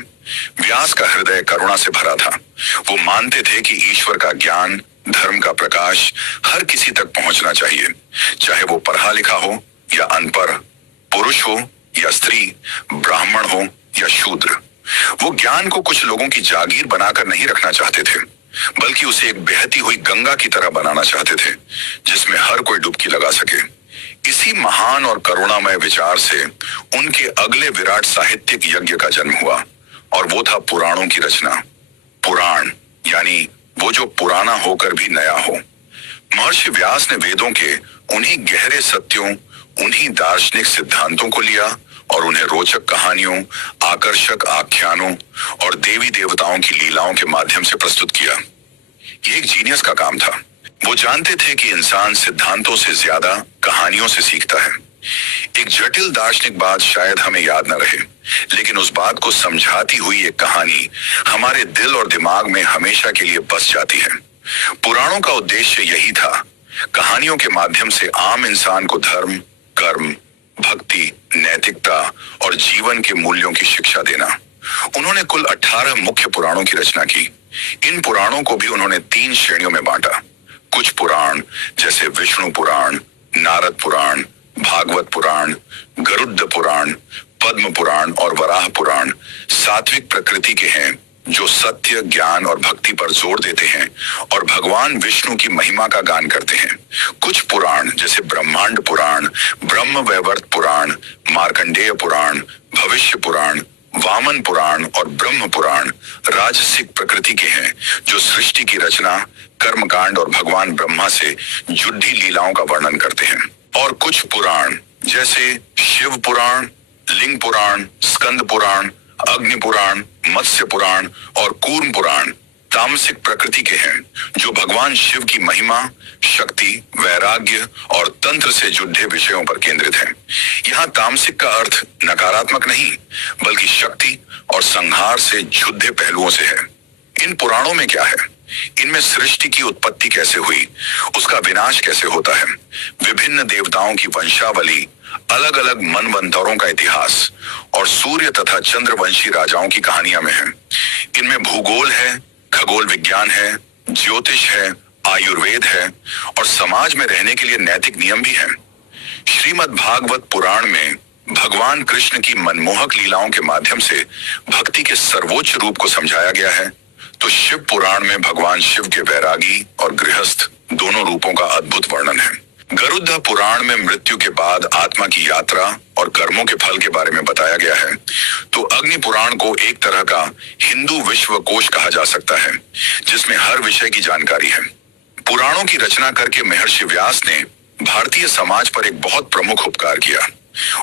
व्यास का हृदय करुणा से भरा था। वो मानते थे कि ईश्वर का ज्ञान, धर्म का प्रकाश हर किसी तक पहुंचना चाहिए, चाहे वो पढ़ा लिखा हो या अनपढ़, पुरुष हो या स्त्री, ब्राह्मण हो या शूद्र। वो ज्ञान को कुछ लोगों की जागीर बनाकर नहीं रखना चाहते थे, बल्कि उसे एक बहती हुई गंगा की तरह बनाना चाहते थे जिसमें हर कोई डुबकी लगा सके। इसी महान और करुणामय विचार से उनके अगले विराट साहित्यिक यज्ञ का जन्म हुआ, और वो था पुराणों की रचना। पुराण यानी वो जो पुराना होकर भी नया हो। महर्षि व्यास ने वेदों के उन्हीं गहरे सत्यों, उन्हीं दार्शनिक सिद्धांतों को लिया और उन्हें रोचक कहानियों, आकर्षक आख्यानों और देवी देवताओं की लीलाओं के माध्यम से प्रस्तुत किया। यह एक जीनियस का काम था। वो जानते थे कि इंसान सिद्धांतों से ज्यादा कहानियों से सीखता है। एक जटिल दार्शनिक बात शायद हमें याद न रहे, लेकिन उस बात को समझाती हुई एक कहानी हमारे दिल और दिमाग में हमेशा के लिए बस जाती है। पुराणों का उद्देश्य यही था, कहानियों के माध्यम से आम इंसान को धर्म, कर्म, भक्ति, नैतिकता और जीवन के मूल्यों की शिक्षा देना। उन्होंने कुल 18 मुख्य पुराणों की रचना की। इन पुराणों को भी उन्होंने 3 श्रेणियों में बांटा। कुछ पुराण जैसे विष्णु पुराण, नारद पुराण, भागवत पुराण, गरुड़ पुराण, पद्म पुराण और वराह पुराण सात्विक प्रकृति के हैं, जो सत्य, ज्ञान और भक्ति पर जोर देते हैं और भगवान विष्णु की महिमा का गान करते हैं। कुछ पुराण जैसे ब्रह्मांड पुराण, ब्रह्म वैवर्त पुराण, मार्कंडेय पुराण, भविष्य पुराण, वामन पुराण और ब्रह्म पुराण राजसिक प्रकृति के हैं, जो सृष्टि की रचना, कर्मकांड और भगवान ब्रह्मा से जुड़ी लीलाओं का वर्णन करते हैं। और कुछ पुराण जैसे शिव पुराण, लिंग पुराण, स्कंद पुराण, अग्नि पुराण, मत्स्य पुराण और कूर्म पुराण तामसिक प्रकृति के हैं, जो भगवान शिव की महिमा, शक्ति, वैराग्य और तंत्र से जुड़े विषयों पर केंद्रित हैं। यहाँ तामसिक का अर्थ नकारात्मक नहीं, बल्कि शक्ति और संहार से जुड़े पहलुओं से है। इन पुराणों में क्या है? इनमें सृष्टि की उत्पत्ति कैसे हुई, उसका विनाश कैसे होता है, विभिन्न देवताओं की वंशावली, अलग अलग मनवंतरों का इतिहास और सूर्य तथा चंद्रवंशी राजाओं की कहानियां में है। इनमें भूगोल है, खगोल विज्ञान है, ज्योतिष है, आयुर्वेद है और समाज में रहने के लिए नैतिक नियम भी हैं। श्रीमद् भागवत पुराण में भगवान कृष्ण की मनमोहक लीलाओं के माध्यम से भक्ति के सर्वोच्च रूप को समझाया गया है, तो शिव पुराण में भगवान शिव के वैरागी और गृहस्थ दोनों रूपों का अद्भुत वर्णन है। गरुड़ पुराण में मृत्यु के बाद आत्मा की यात्रा और कर्मों के फल के बारे में बताया गया है, तो अग्नि पुराण को एक तरह का हिंदू विश्वकोश कहा जा सकता है, जिसमें हर विषय की जानकारी है। पुराणों की रचना करके महर्षि व्यास ने भारतीय समाज पर एक बहुत प्रमुख उपकार किया।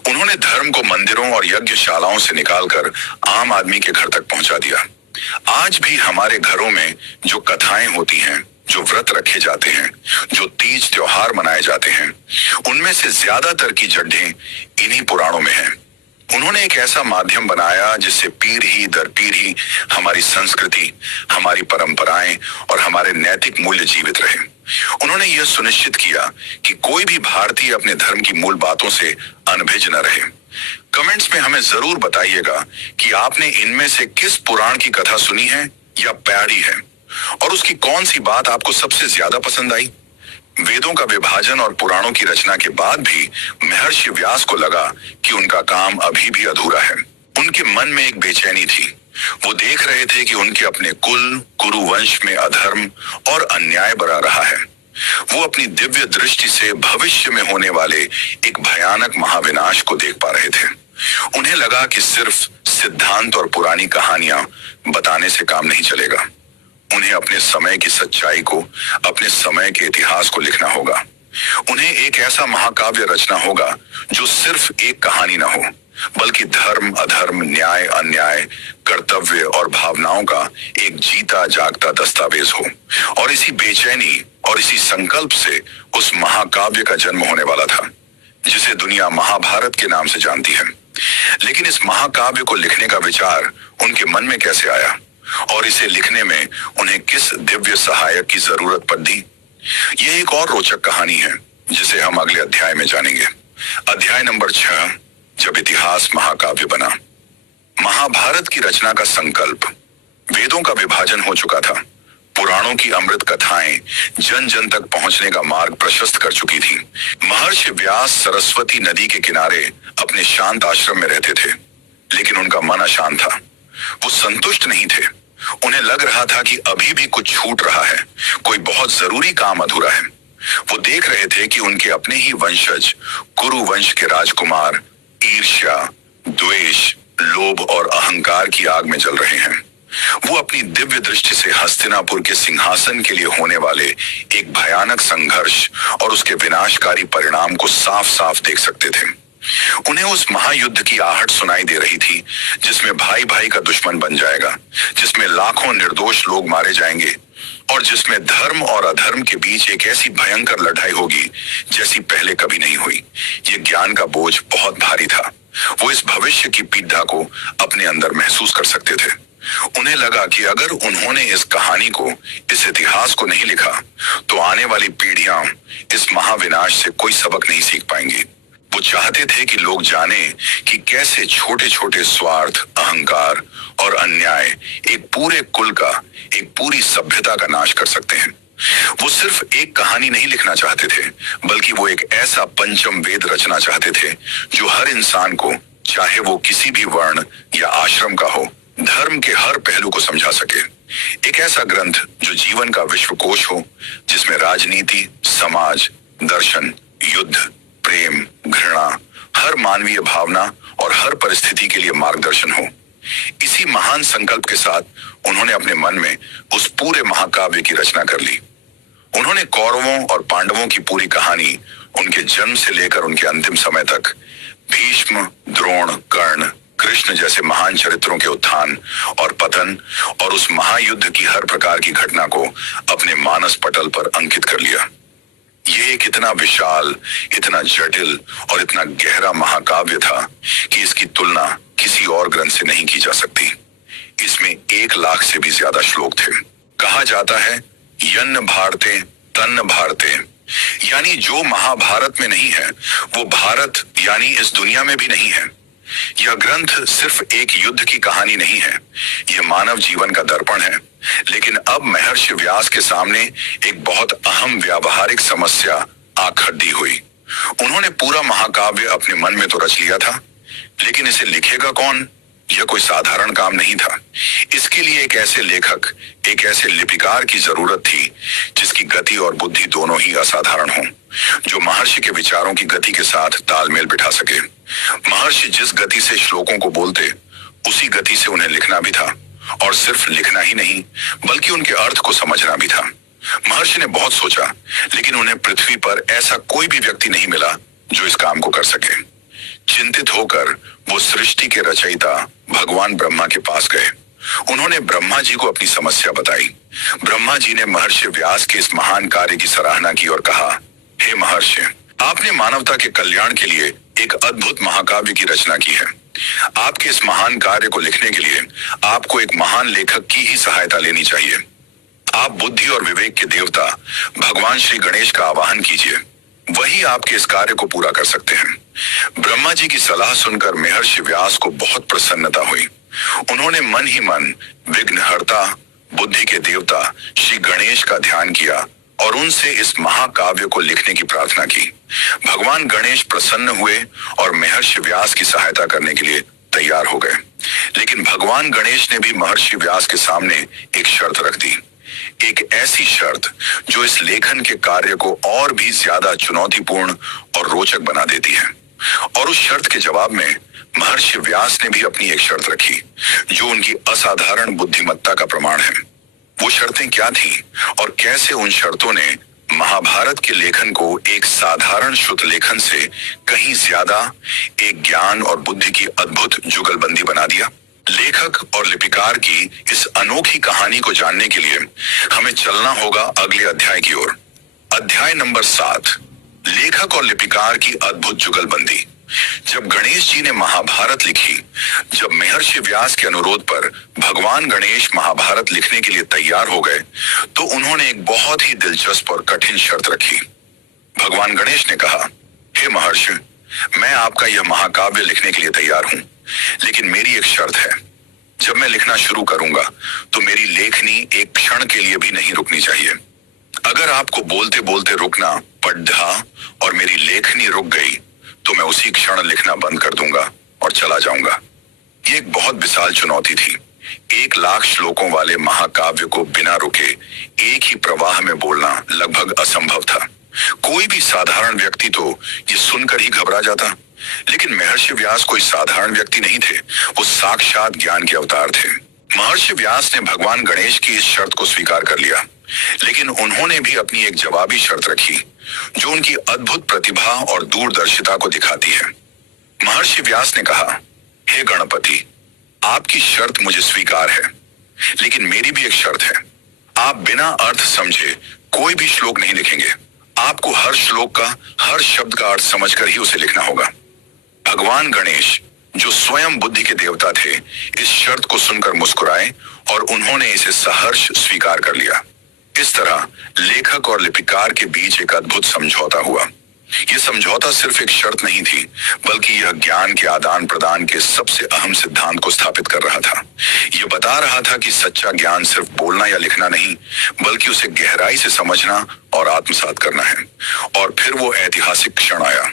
उन्होंने धर्म को मंदिरों और यज्ञशालाओं से निकालकर आम आदमी के घर तक पहुंचा दिया। आज भी हमारे घरों में जो कथाएं होती हैं, जो व्रत रखे जाते हैं, जो तीज त्योहार मनाए जाते हैं, उनमें से ज्यादातर की जड़ें इन्हीं पुराणों में हैं। उन्होंने एक ऐसा माध्यम बनाया जिससे पीढ़ी दर पीढ़ी हमारी संस्कृति, हमारी परंपराएं और हमारे नैतिक मूल्य जीवित रहे। उन्होंने यह सुनिश्चित किया कि कोई भी भारतीय अपने धर्म की मूल बातों से अनभिज्ञ न रहे। कमेंट्स में हमें जरूर बताइएगा कि आपने इनमें से किस पुराण की कथा सुनी है या पढ़ी है, और उसकी कौन सी बात आपको सबसे ज्यादा पसंद आई। वेदों का विभाजन और पुराणों की रचना के बाद भी महर्षि व्यास को लगा कि उनका काम अभी भी अधूरा है। उनके मन में एक बेचैनी थी। वो देख रहे थे कि उनके अपने कुल कुरु वंश में अधर्म और अन्याय बढ़ा रहा है। वो अपनी दिव्य दृष्टि से भविष्य में होने वाले एक भयानक महाविनाश को देख पा रहे थे। उन्हें लगा कि सिर्फ सिद्धांत और पुरानी कहानियां बताने से काम नहीं चलेगा। उन्हें अपने समय की सच्चाई को, अपने समय के इतिहास को लिखना होगा। उन्हें एक ऐसा महाकाव्य रचना होगा जो सिर्फ एक कहानी ना हो, बल्कि धर्म अधर्म, न्याय अन्याय, कर्तव्य और भावनाओं का एक जीता जागता दस्तावेज हो। और इसी बेचैनी और इसी संकल्प से उस महाकाव्य का जन्म होने वाला था, जिसे दुनिया महाभारत के नाम से जानती है। लेकिन इस महाकाव्य को लिखने का विचार उनके मन में कैसे आया, और इसे लिखने में उन्हें किस दिव्य सहायक की जरूरत पड़ी, यह एक और रोचक कहानी है जिसे हम अगले अध्याय में जानेंगे। अध्याय नंबर 6, जब इतिहास महाकाव्य बना। महाभारत की रचना का संकल्प। वेदों का विभाजन हो चुका था। पुराणों की अमृत कथाएं जन जन तक पहुंचने का मार्ग प्रशस्त कर चुकी थी। महर्षि व्यास सरस्वती नदी के किनारे अपने शांत आश्रम में रहते थे, लेकिन उनका मन अशांत था। वो संतुष्ट नहीं थे। उन्हें लग रहा था कि अभी भी कुछ छूट रहा है, कोई बहुत जरूरी काम अधूरा है। वो देख रहे थे कि उनके अपने ही वंशज कुरु वंश के राजकुमार ईर्ष्या, द्वेष, लोभ और अहंकार की आग में जल रहे हैं। वो अपनी दिव्य दृष्टि से हस्तिनापुर के सिंहासन के लिए होने वाले एक भयानक संघर्ष और उसके विनाशकारी परिणाम को साफ साफ देख सकते थे। उन्हें उस महायुद्ध की आहट सुनाई दे रही थी, जिसमें भाई भाई का दुश्मन बन जाएगा, जिसमें लाखों निर्दोष लोग मारे जाएंगे, और जिसमें धर्म और अधर्म के बीच एक ऐसी भयंकर लड़ाई होगी जैसी पहले कभी नहीं हुई। ये ज्ञान का बोझ बहुत भारी था। वो इस भविष्य की पीड़ा को अपने अंदर महसूस कर सकते थे। उन्हें लगा कि अगर उन्होंने इस कहानी को, इस इतिहास को नहीं लिखा, तो आने वाली पीढ़ियां इस महाविनाश से कोई सबक नहीं सीख पाएंगी। वो चाहते थे कि लोग जाने कि कैसे छोटे छोटे स्वार्थ, अहंकार और अन्याय एक पूरे कुल का, एक पूरी सभ्यता का नाश कर सकते हैं। वो सिर्फ एक कहानी नहीं लिखना चाहते थे, बल्कि वो एक ऐसा पंचम वेद रचना चाहते थे जो हर इंसान को, चाहे वो किसी भी वर्ण या आश्रम का हो, धर्म के हर पहलू को समझा सके। एक ऐसा ग्रंथ जो जीवन का विश्वकोश हो, जिसमें राजनीति, समाज, दर्शन, युद्ध, प्रेम, घृणा, हर मानवीय भावना और हर परिस्थिति के लिए मार्गदर्शन हो। इसी महान संकल्प के साथ उन्होंने अपने मन में उस पूरे महाकाव्य की रचना कर ली। उन्होंने कौरवों और पांडवों की पूरी कहानी, उनके जन्म से लेकर उनके अंतिम समय तक, भीष्म, द्रोण, कर्ण, कृष्ण जैसे महान चरित्रों के उत्थान और पतन और उस महायुद्ध की हर प्रकार की घटना को अपने मानस पटल पर अंकित कर लिया। ये एक इतना विशाल, इतना जटिल और इतना गहरा महाकाव्य था कि इसकी तुलना किसी और ग्रंथ से नहीं की जा सकती। इसमें 1 लाख से भी ज्यादा श्लोक थे। कहा जाता है, यन्न भारते तन्न भारते, यानी जो महाभारत में नहीं है वो भारत यानी इस दुनिया में भी नहीं है। यह ग्रंथ सिर्फ एक युद्ध की कहानी नहीं है, यह मानव जीवन का दर्पण है। लेकिन अब महर्षि व्यास के सामने एक बहुत अहम व्यावहारिक समस्या आ खड़ी हुई। उन्होंने पूरा महाकाव्य अपने मन में तो रच लिया था, लेकिन इसे लिखेगा कौन? यह कोई साधारण काम नहीं था। इसके लिए एक ऐसे लेखक, एक ऐसे लिपिकार की जरूरत थी जिसकी गति और बुद्धि दोनों ही असाधारण हों, जो महर्षि के विचारों की गति के साथ तालमेल बिठा सके। महर्षि जिस गति से श्लोकों को बोलते, उसी गति से उन्हें लिखना भी था, और सिर्फ लिखना ही नहीं बल्कि उनके अर्थ को समझना भी था। महर्षि ने बहुत सोचा, लेकिन उन्हें पृथ्वी पर ऐसा कोई भी व्यक्ति नहीं मिला जो इस काम को कर सके। चिंतित होकर वो सृष्टि के रचयिता भगवान ब्रह्मा के पास गए। उन्होंने ब्रह्मा जी को अपनी समस्या बताई। ब्रह्मा जी ने महर्षि व्यास के इस महान कार्य की सराहना की और कहा, हे महर्षि, आपने मानवता के कल्याण के लिए एक अद्भुत महाकाव्य की रचना की है। आपके इस महान कार्य को लिखने के लिए आपको एक महान लेखक की ही सहायता लेनी चाहिए। आप बुद्धि और विवेक के देवता भगवान श्री गणेश का आवाहन कीजिए, वही आपके इस कार्य को पूरा कर सकते हैं। ब्रह्मा जी की सलाह सुनकर महर्षि व्यास को बहुत प्रसन्नता हुई। उन्होंने मन ही मन विघ्नहर्ता, बुद्धि के देवता श्री गणेश का ध्यान किया और उनसे इस महाकाव्य को लिखने की प्रार्थना की। भगवान गणेश प्रसन्न हुए और महर्षि व्यास की सहायता करने के लिए तैयार हो गए। लेकिन भगवान गणेश ने भी महर्षि व्यास के सामने एक शर्त रख दी, एक ऐसी शर्त जो इस लेखन के कार्य को और भी ज्यादा चुनौतीपूर्ण और रोचक बना देती है। और उस शर्त के जवाब में महर्षि व्यास ने भी अपनी एक शर्त रखी, जो उनकी असाधारण बुद्धिमत्ता का प्रमाण है। वो शर्तें क्या थीं और कैसे उन शर्तों ने महाभारत के लेखन को एक साधारण शुद्ध लेखन से कहीं ज्यादा एक ज्ञान और बुद्धि की अद्भुत जुगलबंदी बना दिया। लेखक और लिपिकार की इस अनोखी कहानी को जानने के लिए हमें चलना होगा अगले अध्याय की ओर। अध्याय नंबर 7, लेखक और लिपिकार की अद्भुत जुगलबंदी। जब गणेश जी ने महाभारत लिखी, जब महर्षि व्यास के अनुरोध पर भगवान गणेश महाभारत लिखने के लिए तैयार हो गए, तो उन्होंने एक बहुत ही दिलचस्प और कठिन शर्त रखी। भगवान गणेश ने कहा, हे महर्षि, मैं आपका यह महाकाव्य लिखने के लिए तैयार हूं, लेकिन मेरी एक शर्त है। जब मैं लिखना शुरू करूंगा तो मेरी लेखनी एक क्षण के लिए भी नहीं रुकनी चाहिए। अगर आपको बोलते बोलते रुकना पड़ा और मेरी लेखनी रुक गई तो मैं उसी क्षण लिखना बंद कर दूंगा और चला जाऊंगा। ये एक बहुत विशाल चुनौती थी। 1,00,000 श्लोकों वाले महाकाव्य को बिना रुके एक ही प्रवाह में बोलना लगभग असंभव था। कोई भी साधारण व्यक्ति तो ये सुनकर ही घबरा जाता, लेकिन महर्षि व्यास कोई साधारण व्यक्ति नहीं थे, वो साक्षात ज्ञान के अवतार थे। महर्षि व्यास ने भगवान गणेश की इस शर्त को स्वीकार कर लिया, लेकिन उन्होंने भी अपनी एक जवाबी शर्त रखी, जो उनकी अद्भुत प्रतिभा और दूरदर्शिता को दिखाती है। महर्षि व्यास ने कहा, हे गणपति, आपकी शर्त मुझे स्वीकार है, लेकिन मेरी भी एक शर्त है। आप बिना अर्थ समझे कोई भी श्लोक नहीं लिखेंगे। आपको हर श्लोक का हर शब्द का अर्थ समझकर ही उसे लिखना होगा। भगवान गणेश, जो स्वयं बुद्धि के देवता थे, इस शर्त को सुनकर मुस्कुराए और उन्होंने इसे सहर्ष स्वीकार कर लिया। इस तरह लेखक और लिपिकार के बीच एक अद्भुत समझौता हुआ। यह समझौता सिर्फ एक शर्त नहीं थी, बल्कि यह ज्ञान के आदान प्रदान के सबसे अहम सिद्धांत को स्थापित कर रहा था। यह बता रहा था कि सच्चा ज्ञान सिर्फ बोलना या लिखना नहीं, बल्कि उसे गहराई से समझना और आत्मसात करना है। और फिर वो ऐतिहासिक क्षण आया।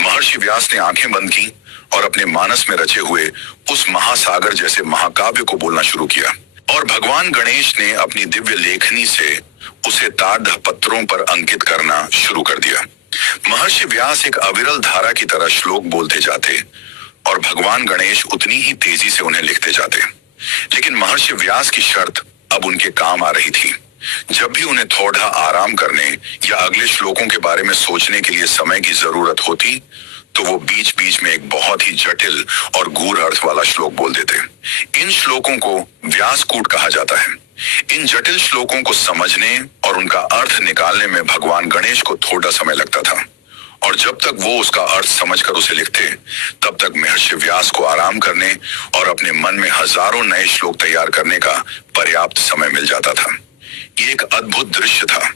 महर्षि व्यास ने आंखें बंद की और अपने मानस में रचे हुए उस महासागर जैसे महाकाव्य को बोलना शुरू किया, और भगवान गणेश ने अपनी दिव्य लेखनी से उसे ताड़ पत्रों पर अंकित करना शुरू कर दिया। महर्षि व्यास एक अविरल धारा की तरह श्लोक बोलते जाते और भगवान गणेश उतनी ही तेजी से उन्हें लिखते जाते। लेकिन महर्षि व्यास की शर्त अब उनके काम आ रही थी। जब भी उन्हें थोड़ा आराम करने या अगले श्लोकों के बारे में सोचने के लिए समय की जरूरत होती, तो वो बीच बीच में एक बहुत ही जटिल और गूढ़ अर्थ वाला श्लोक बोल देते। इन श्लोकों को व्यासकूट कहा जाता है। इन जटिल श्लोकों को समझने और उनका अर्थ निकालने में भगवान गणेश को थोड़ा समय लगता था, और जब तक वो उसका अर्थ समझकर उसे लिखते, तब तक महर्षि व्यास को आराम करने और अपने मन में हजारों नए श्लोक तैयार करने का पर्याप्त समय मिल जाता था। ये एक अद्भुत दृश्य था।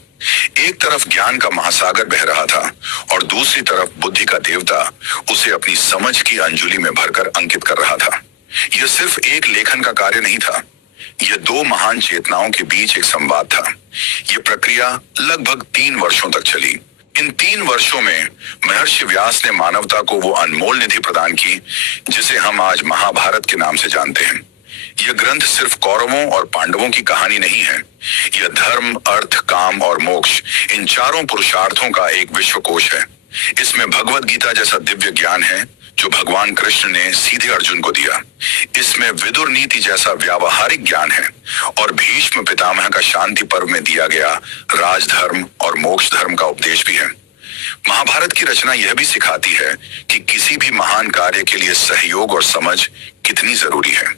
एक तरफ ज्ञान का महासागर बह रहा था और दूसरी तरफ बुद्धि का देवता उसे अपनी समझ की अंजुलि में भरकर अंकित कर रहा था। यह सिर्फ एक लेखन का कार्य नहीं था, यह दो महान चेतनाओं के बीच एक संवाद था। यह प्रक्रिया लगभग 3 वर्षों तक चली। इन 3 वर्षों में महर्षि व्यास ने मानवता को वो अनमोल निधि प्रदान की जिसे हम आज महाभारत के नाम से जानते हैं। यह ग्रंथ सिर्फ कौरवों और पांडवों की कहानी नहीं है, यह धर्म, अर्थ, काम और मोक्ष, इन चारों पुरुषार्थों का एक विश्वकोश है। इसमें भगवत गीता जैसा दिव्य ज्ञान है जो भगवान कृष्ण ने सीधे अर्जुन को दिया। इसमें विदुर नीति जैसा व्यावहारिक ज्ञान है और भीष्म पितामह का शांति पर्व में दिया गया राजधर्म और मोक्ष धर्म का उपदेश भी है। महाभारत की रचना यह भी सिखाती है कि किसी भी महान कार्य के लिए सहयोग और समझ कितनी जरूरी है।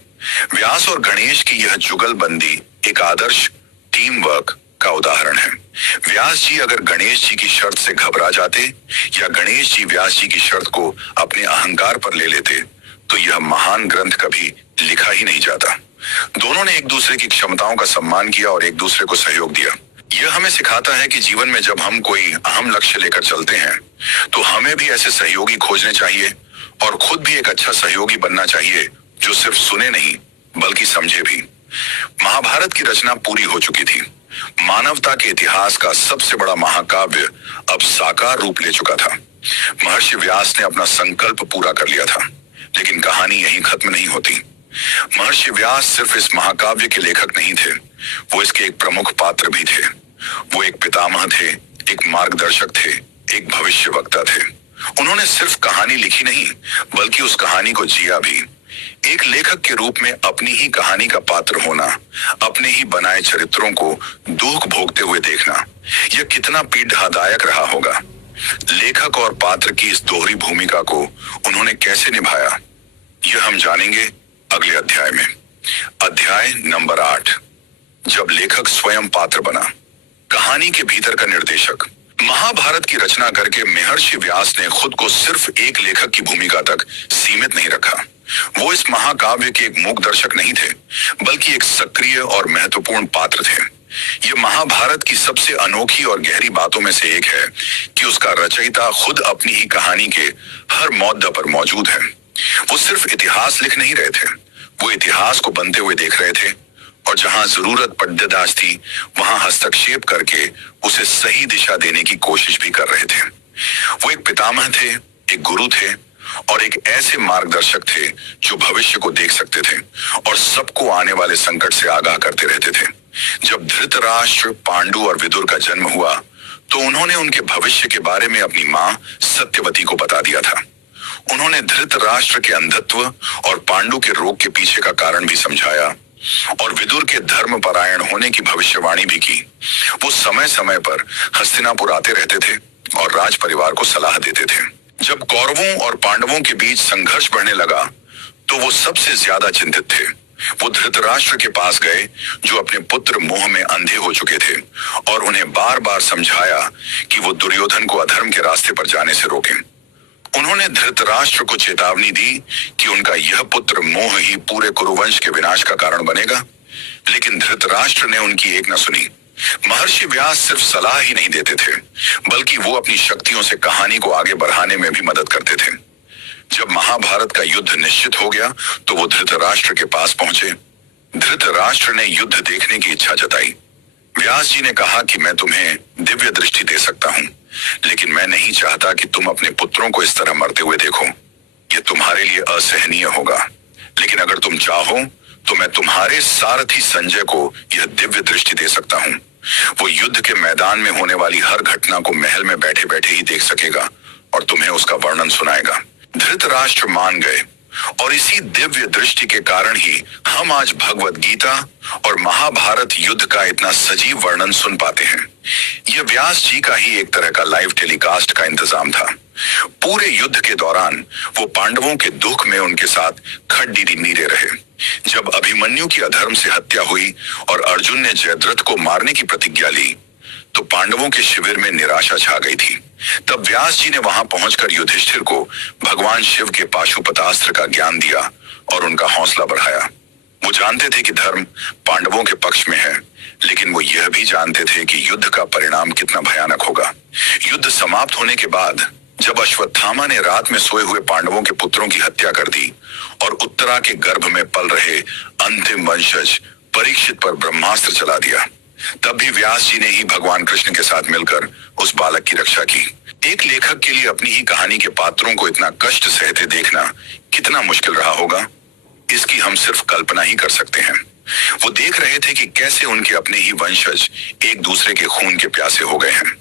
व्यास और गणेश की यह जुगलबंदी एक आदर्श टीम वर्क का उदाहरण है। व्यास जी अगर गणेश जी की शर्त से घबरा जाते या गणेश जी व्यास जी की शर्त को अपने अहंकार पर ले लेते तो यह महान ग्रंथ कभी लिखा ही नहीं जाता। दोनों ने एक दूसरे की क्षमताओं का सम्मान किया और एक दूसरे को सहयोग दिया। यह हमें सिखाता है कि जीवन में जब हम कोई अहम लक्ष्य लेकर चलते हैं तो हमें भी ऐसे सहयोगी खोजने चाहिए और खुद भी एक अच्छा सहयोगी बनना चाहिए जो सिर्फ सुने नहीं बल्कि समझे भी। महाभारत की रचना पूरी हो चुकी थी। मानवता के इतिहास का सबसे बड़ा महाकाव्य अब साकार रूप ले चुका था। महर्षि व्यास ने अपना संकल्प पूरा कर लिया था, लेकिन कहानी यहीं खत्म नहीं होती। महर्षि व्यास सिर्फ इस महाकाव्य के लेखक नहीं थे, वो इसके एक प्रमुख पात्र भी थे। वो एक पितामह थे, एक मार्गदर्शक थे, एक भविष्य वक्ता थे। उन्होंने सिर्फ कहानी लिखी नहीं बल्कि उस कहानी को जिया भी। एक लेखक के रूप में अपनी ही कहानी का पात्र होना, अपने ही बनाए चरित्रों को दुख भोगते हुए देखना, यह कितना पीड़ादायक रहा होगा। लेखक और पात्र की इस दोहरी भूमिका को उन्होंने कैसे निभाया, यह हम जानेंगे अगले अध्याय में। अध्याय नंबर 8, जब लेखक स्वयं पात्र बना। कहानी के भीतर का निर्देशक। महाभारत की रचना करके महर्षि व्यास ने खुद को सिर्फ एक लेखक की भूमिका तक सीमित नहीं रखा। वो इस महाकाव्य के एक मूक दर्शक नहीं थे बल्कि एक सक्रिय और महत्वपूर्ण पात्र थे। ये महाभारत की सबसे अनोखी और गहरी बातों में से एक है कि उसका रचयिता खुद अपनी ही कहानी के हर मौद्दा पर मौजूद है। वो सिर्फ इतिहास लिख नहीं रहे थे, वो इतिहास को बनते हुए देख रहे थे और जहां जरूरत पड़देदाज थी वहां हस्तक्षेप करके उसे सही दिशा देने की कोशिश भी कर रहे थे। वो एक पितामह थे, एक गुरु थे और एक ऐसे मार्गदर्शक थे जो भविष्य को देख सकते थे और सबको आने वाले संकट से आगाह करते रहते थे। जब धृतराष्ट्र, पांडु और विदुर का जन्म हुआ तो उन्होंने उनके भविष्य के बारे में अपनी मां सत्यवती को बता दिया था। उन्होंने धृतराष्ट्र के अंधत्व और पांडु के रोग के पीछे का कारण भी समझाया और विदुर के धर्म परायण होने की भविष्यवाणी भी की। वो समय समय पर हस्तिनापुर आते रहते थे और राज परिवार को सलाह देते थे। जब कौरवों और पांडवों के बीच संघर्ष बढ़ने लगा तो वो सबसे ज्यादा चिंतित थे। वो धृतराष्ट्र के पास गए जो अपने पुत्र मोह में अंधे हो चुके थे और उन्हें बार बार समझाया कि वो दुर्योधन को अधर्म के रास्ते पर जाने से रोकें। उन्होंने धृतराष्ट्र को चेतावनी दी कि उनका यह पुत्र मोह ही पूरे कुरुवंश के विनाश का कारण बनेगा, लेकिन धृतराष्ट्र ने उनकी एक न सुनी। महर्षि व्यास सिर्फ सलाह ही नहीं देते थे बल्कि वो अपनी शक्तियों से कहानी को आगे बढ़ाने में भी मदद करते थे। जब महाभारत का युद्ध निश्चित हो गया तो वो धृतराष्ट्र के पास पहुंचे। धृतराष्ट्र ने युद्ध देखने की इच्छा जताई। व्यास जी ने कहा कि मैं तुम्हें दिव्य दृष्टि दे सकता हूं, लेकिन मैं नहीं चाहता कि तुम अपने पुत्रों को इस तरह मरते हुए देखो। यह तुम्हारे लिए असहनीय होगा, लेकिन अगर तुम चाहो तो मैं तुम्हारे सारथी संजय को यह दिव्य दृष्टि दे सकता हूं। वो युद्ध के मैदान में होने वाली हर घटना को महल में बैठे बैठे ही देख सकेगा और तुम्हें उसका वर्णन सुनाएगा। धृतराष्ट्र मान गए और इसी दिव्य दृष्टि के कारण ही हम आज भगवत गीता और महाभारत युद्ध का इतना सजीव वर्णन सुन पाते हैं। यह व्यास जी का ही एक तरह का लाइव टेलीकास्ट का इंतजाम था। पूरे युद्ध के दौरान वो पांडवों के दुख में उनके साथ खड्डी नीरे रहे। जब अभिमन्यु की अधर्म से हत्या हुई और अर्जुन ने जयद्रथ को मारने की प्रतिज्ञा ली तो पांडवों के शिविर में निराशा छा गई थी। तब व्यास जी ने वहां पहुंचकर युधिष्ठिर को भगवान शिव के पाशुपतास्त्र का ज्ञान दिया और उनका हौसला बढ़ाया। वो जानते थे कि धर्म पांडवों के पक्ष में है, लेकिन वो यह भी जानते थे कि युद्ध का परिणाम कितना भयानक होगा। युद्ध समाप्त होने के बाद जब अश्वत्थामा ने रात में सोए हुए पांडवों के पुत्रों की हत्या कर दी और उत्तरा के गर्भ में पल रहे अंतिम वंशज परीक्षित पर ब्रह्मास्त्र चला दिया, तब भी व्यास जी ने ही भगवान कृष्ण के साथ मिलकर उस बालक की रक्षा की। एक लेखक के लिए अपनी ही कहानी के पात्रों को इतना कष्ट सहते देखना कितना मुश्किल रहा होगा, इसकी हम सिर्फ कल्पना ही कर सकते हैं। वो देख रहे थे कि कैसे उनके अपने ही वंशज एक दूसरे के खून के प्यासे हो गए हैं।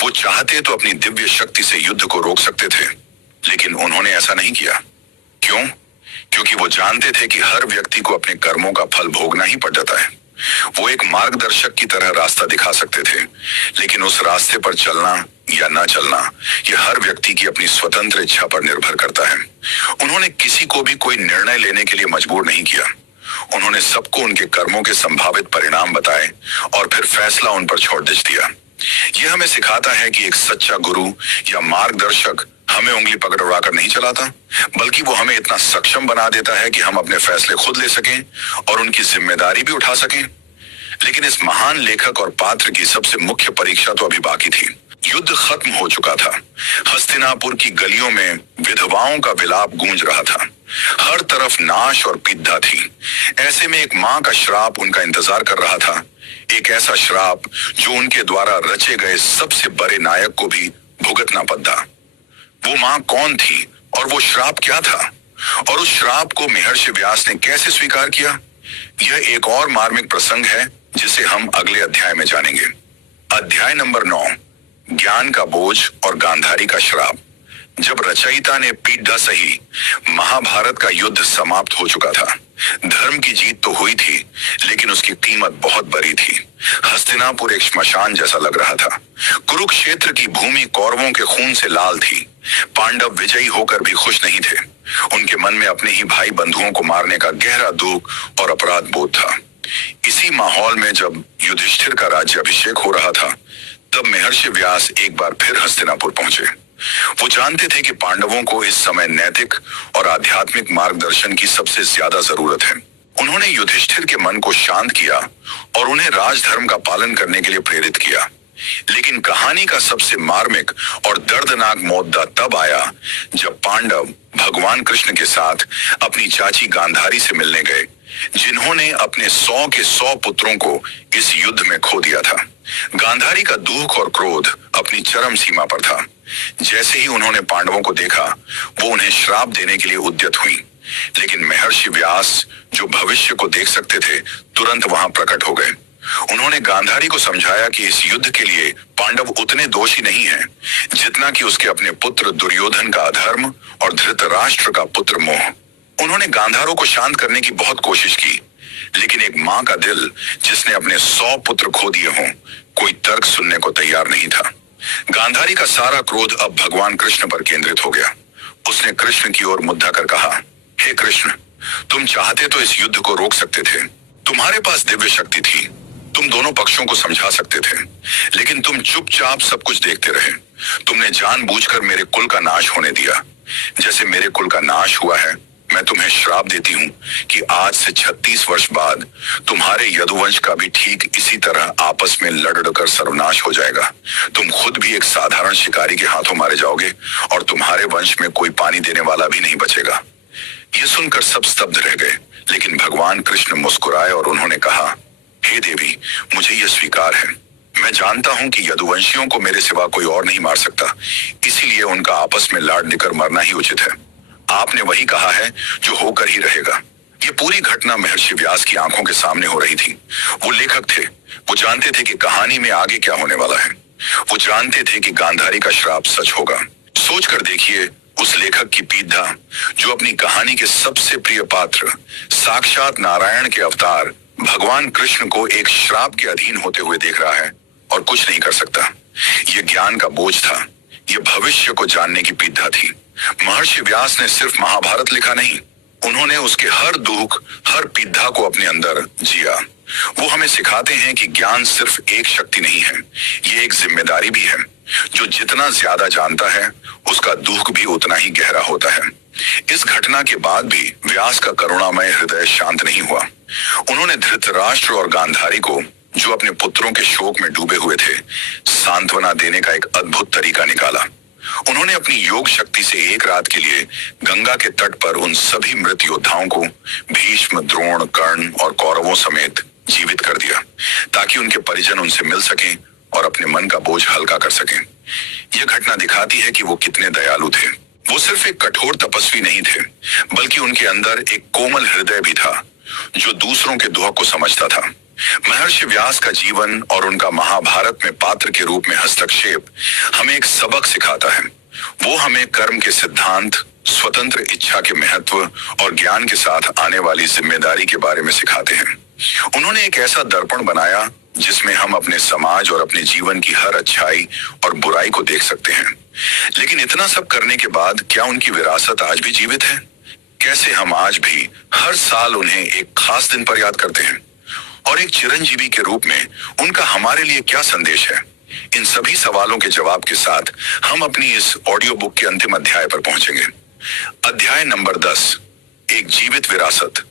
वो चाहते तो अपनी दिव्य शक्ति से युद्ध को रोक सकते थे, लेकिन उन्होंने ऐसा नहीं किया। क्यों? क्योंकि वो जानते थे कि हर व्यक्ति को अपने कर्मों का फल भोगना ही पड़ जाता है। वो एक मार्गदर्शक की तरह रास्ता दिखा सकते थे, लेकिन उस रास्ते पर चलना या न चलना यह हर व्यक्ति की अपनी स्वतंत्र इच्छा पर निर्भर करता है। उन्होंने किसी को भी कोई निर्णय लेने के लिए मजबूर नहीं किया। उन्होंने सबको उनके कर्मों के संभावित परिणाम बताए और फिर फैसला उन पर छोड़ दिया। यह हमें सिखाता है कि एक सच्चा गुरु या मार्गदर्शक हमें उंगली पकड़ उड़ाकर नहीं चलाता, बल्कि वो हमें इतना सक्षम बना देता है कि हम अपने फैसले खुद ले सकें और उनकी जिम्मेदारी भी उठा सकें। लेकिन इस महान लेखक और पात्र की सबसे मुख्य परीक्षा तो अभी बाकी थी। युद्ध खत्म हो चुका था। हस्तिनापुर की गलियों में विधवाओं का विलाप गूंज रहा था। हर तरफ नाश और पीड़ा थी। ऐसे में एक मां का श्राप उनका इंतजार कर रहा था, एक ऐसा श्राप जो उनके द्वारा रचे गए सबसे बड़े नायक को भी भुगतना पड़ा। वो मां कौन थी और वो श्राप क्या था, और उस श्राप को महर्षि व्यास ने कैसे स्वीकार किया? यह एक और मार्मिक प्रसंग है जिसे हम अगले अध्याय में जानेंगे। अध्याय नंबर 9, ज्ञान का बोझ और गांधारी का श्राप। जब रचयिता ने पीड़ा सही, महाभारत का युद्ध समाप्त हो चुका था। धर्म की जीत तो हुई थी, लेकिन उसकी कीमत बहुत बड़ी थी। हस्तिनापुर एक श्मशान जैसा लग रहा था। कुरुक्षेत्र की भूमि कौरवों के खून से लाल थी। पांडव विजयी होकर भी खुश नहीं थे। उनके मन में अपने ही भाई बंधुओं को मारने का गहरा दुख और अपराध बोध था। इसी माहौल में जब युधिष्ठिर का राज्याभिषेक हो रहा था, तब महर्षि व्यास एक बार फिर हस्तिनापुर पहुंचे। वो जानते थे कि पांडवों को इस समय नैतिक और आध्यात्मिक मार्गदर्शन की सबसे ज्यादा जरूरत है। उन्होंने युधिष्ठिर के मन को शांत किया और उन्हें राजधर्म का पालन करने के लिए प्रेरित किया। लेकिन कहानी का सबसे मार्मिक और दर्दनाक मोड़ तब आया जब पांडव भगवान कृष्ण के साथ अपनी चाची गांधारी से मिलने गए, जिन्होंने अपने 100 के 100 पुत्रों को इस युद्ध में खो दिया था। गांधारी का दुख और क्रोध अपनी चरम सीमा पर था। जैसे ही उन्होंने पांडवों को देखा, वो उन्हें श्राप देने के लिए उद्यत हुई। लेकिन महर्षि व्यास, जो भविष्य को देख सकते थे, तुरंत वहां प्रकट हो गए। उन्होंने गांधारी को समझाया कि इस युद्ध के लिए पांडव उतने दोषी नहीं हैं, जितना कि उसके अपने पुत्र दुर्योधन का अधर्म और धृतराष्ट्र का पुत्र मोह। उन्होंने गांधारों को शांत करने की बहुत कोशिश की, लेकिन एक मां का दिल जिसने अपने 100 पुत्र खो दिए हों, कोई तर्क सुनने को तैयार नहीं था। गांधारी का सारा क्रोध अब भगवान कृष्ण पर केंद्रित हो गया। उसने कृष्ण की ओर मुद्दा कर कहा, हे कृष्ण, तुम चाहते तो इस युद्ध को रोक सकते थे। तुम्हारे पास दिव्य शक्ति थी, तुम दोनों पक्षों को समझा सकते थे, लेकिन तुम चुपचाप सब कुछ देखते रहे। तुमने जानबूझकर मेरे कुल का नाश होने दिया। जैसे मेरे कुल का नाश हुआ है, मैं तुम्हें श्राप देती हूँ कि आज से 36 वर्ष बाद तुम्हारे यदुवंश का भी ठीक इसी तरह आपस में लड़ कर सर्वनाश हो जाएगा। तुम खुद भी एक साधारण शिकारी के हाथों मारे जाओगे और तुम्हारे वंश में कोई पानी देने वाला भी नहीं बचेगा। ये सुनकर सब स्तब्ध रह गए, लेकिन भगवान कृष्ण मुस्कुराए और उन्होंने कहा, हे देवी, मुझे यह स्वीकार है। मैं जानता हूं कि यदुवंशियों को मेरे सिवा कोई और नहीं मार सकता, इसीलिए उनका आपस में लाड़ लेकर मरना ही उचित है। आपने वही कहा है जो होकर ही रहेगा। ये पूरी घटना महर्षि व्यास की आंखों के सामने हो रही थी। वो लेखक थे, वो जानते थे कि कहानी में आगे क्या होने वाला है। वो जानते थे कि गांधारी का श्राप सच होगा। सोचकर देखिए, उस लेखक की पीड़ा जो अपनी कहानी के सबसे प्रिय पात्र साक्षात नारायण के अवतार भगवान कृष्ण को एक श्राप के अधीन होते हुए देख रहा है और कुछ नहीं कर सकता। ये ज्ञान का बोझ था, ये भविष्य को जानने की पीड़ा थी। महर्षि व्यास ने सिर्फ महाभारत लिखा नहीं, उन्होंने उसके हर दुख, हर पीड़ा को अपने अंदर जिया। वो हमें सिखाते हैं कि ज्ञान सिर्फ एक शक्ति नहीं है, ये एक जिम्मेदारी भी है। जो जितना ज्यादा जानता है, उसका दुख भी उतना ही गहरा होता है। इस घटना के बाद भी व्यास का करुणामय हृदय शांत नहीं हुआ। उन्होंने धृतराष्ट्र और गांधारी को जो अपने पुत्रों के शोक में डूबे हुए थे, सांत्वना देने का एक अद्भुत तरीका निकाला। उन्होंने अपनी योग शक्ति से एक रात के लिए गंगा के तट पर उन सभी मृत योद्धाओं को भीष्म, द्रोण, कर्ण और कौरवों समेत जीवित कर दिया, ताकि उनके परिजन उनसे मिल सकें और अपने मन का बोझ हल्का कर सकें। यह घटना दिखाती है कि वो कितने दयालु थे। वो सिर्फ एक कठोर तपस्वी नहीं थे, बल्कि उनके अंदर एक कोमल हृदय भी था, जो दूसरों के दुख को समझता था। महर्षि व्यास का जीवन और उनका महाभारत में पात्र के रूप में हस्तक्षेप हमें एक सबक सिखाता है। वो हमें कर्म के सिद्धांत, स्वतंत्र इच्छा के महत्व और ज्ञान के साथ आने वाली जिम्मेदारी के बारे में सिखाते हैं। उन्होंने एक ऐसा दर्पण बनाया जिसमें हम अपने समाज और अपने जीवन की हर अच्छाई और बुराई को देख सकते हैं। लेकिन इतना सब करने के बाद क्या उनकी विरासत आज भी जीवित है? कैसे हम आज भी हर साल उन्हें एक खास दिन पर याद करते हैं? और एक चिरंजीवी के रूप में उनका हमारे लिए क्या संदेश है? इन सभी सवालों के जवाब के साथ हम अपनी इस ऑडियो बुक के अंतिम अध्याय पर पहुंचेंगे। अध्याय नंबर 10, एक जीवित विरासत।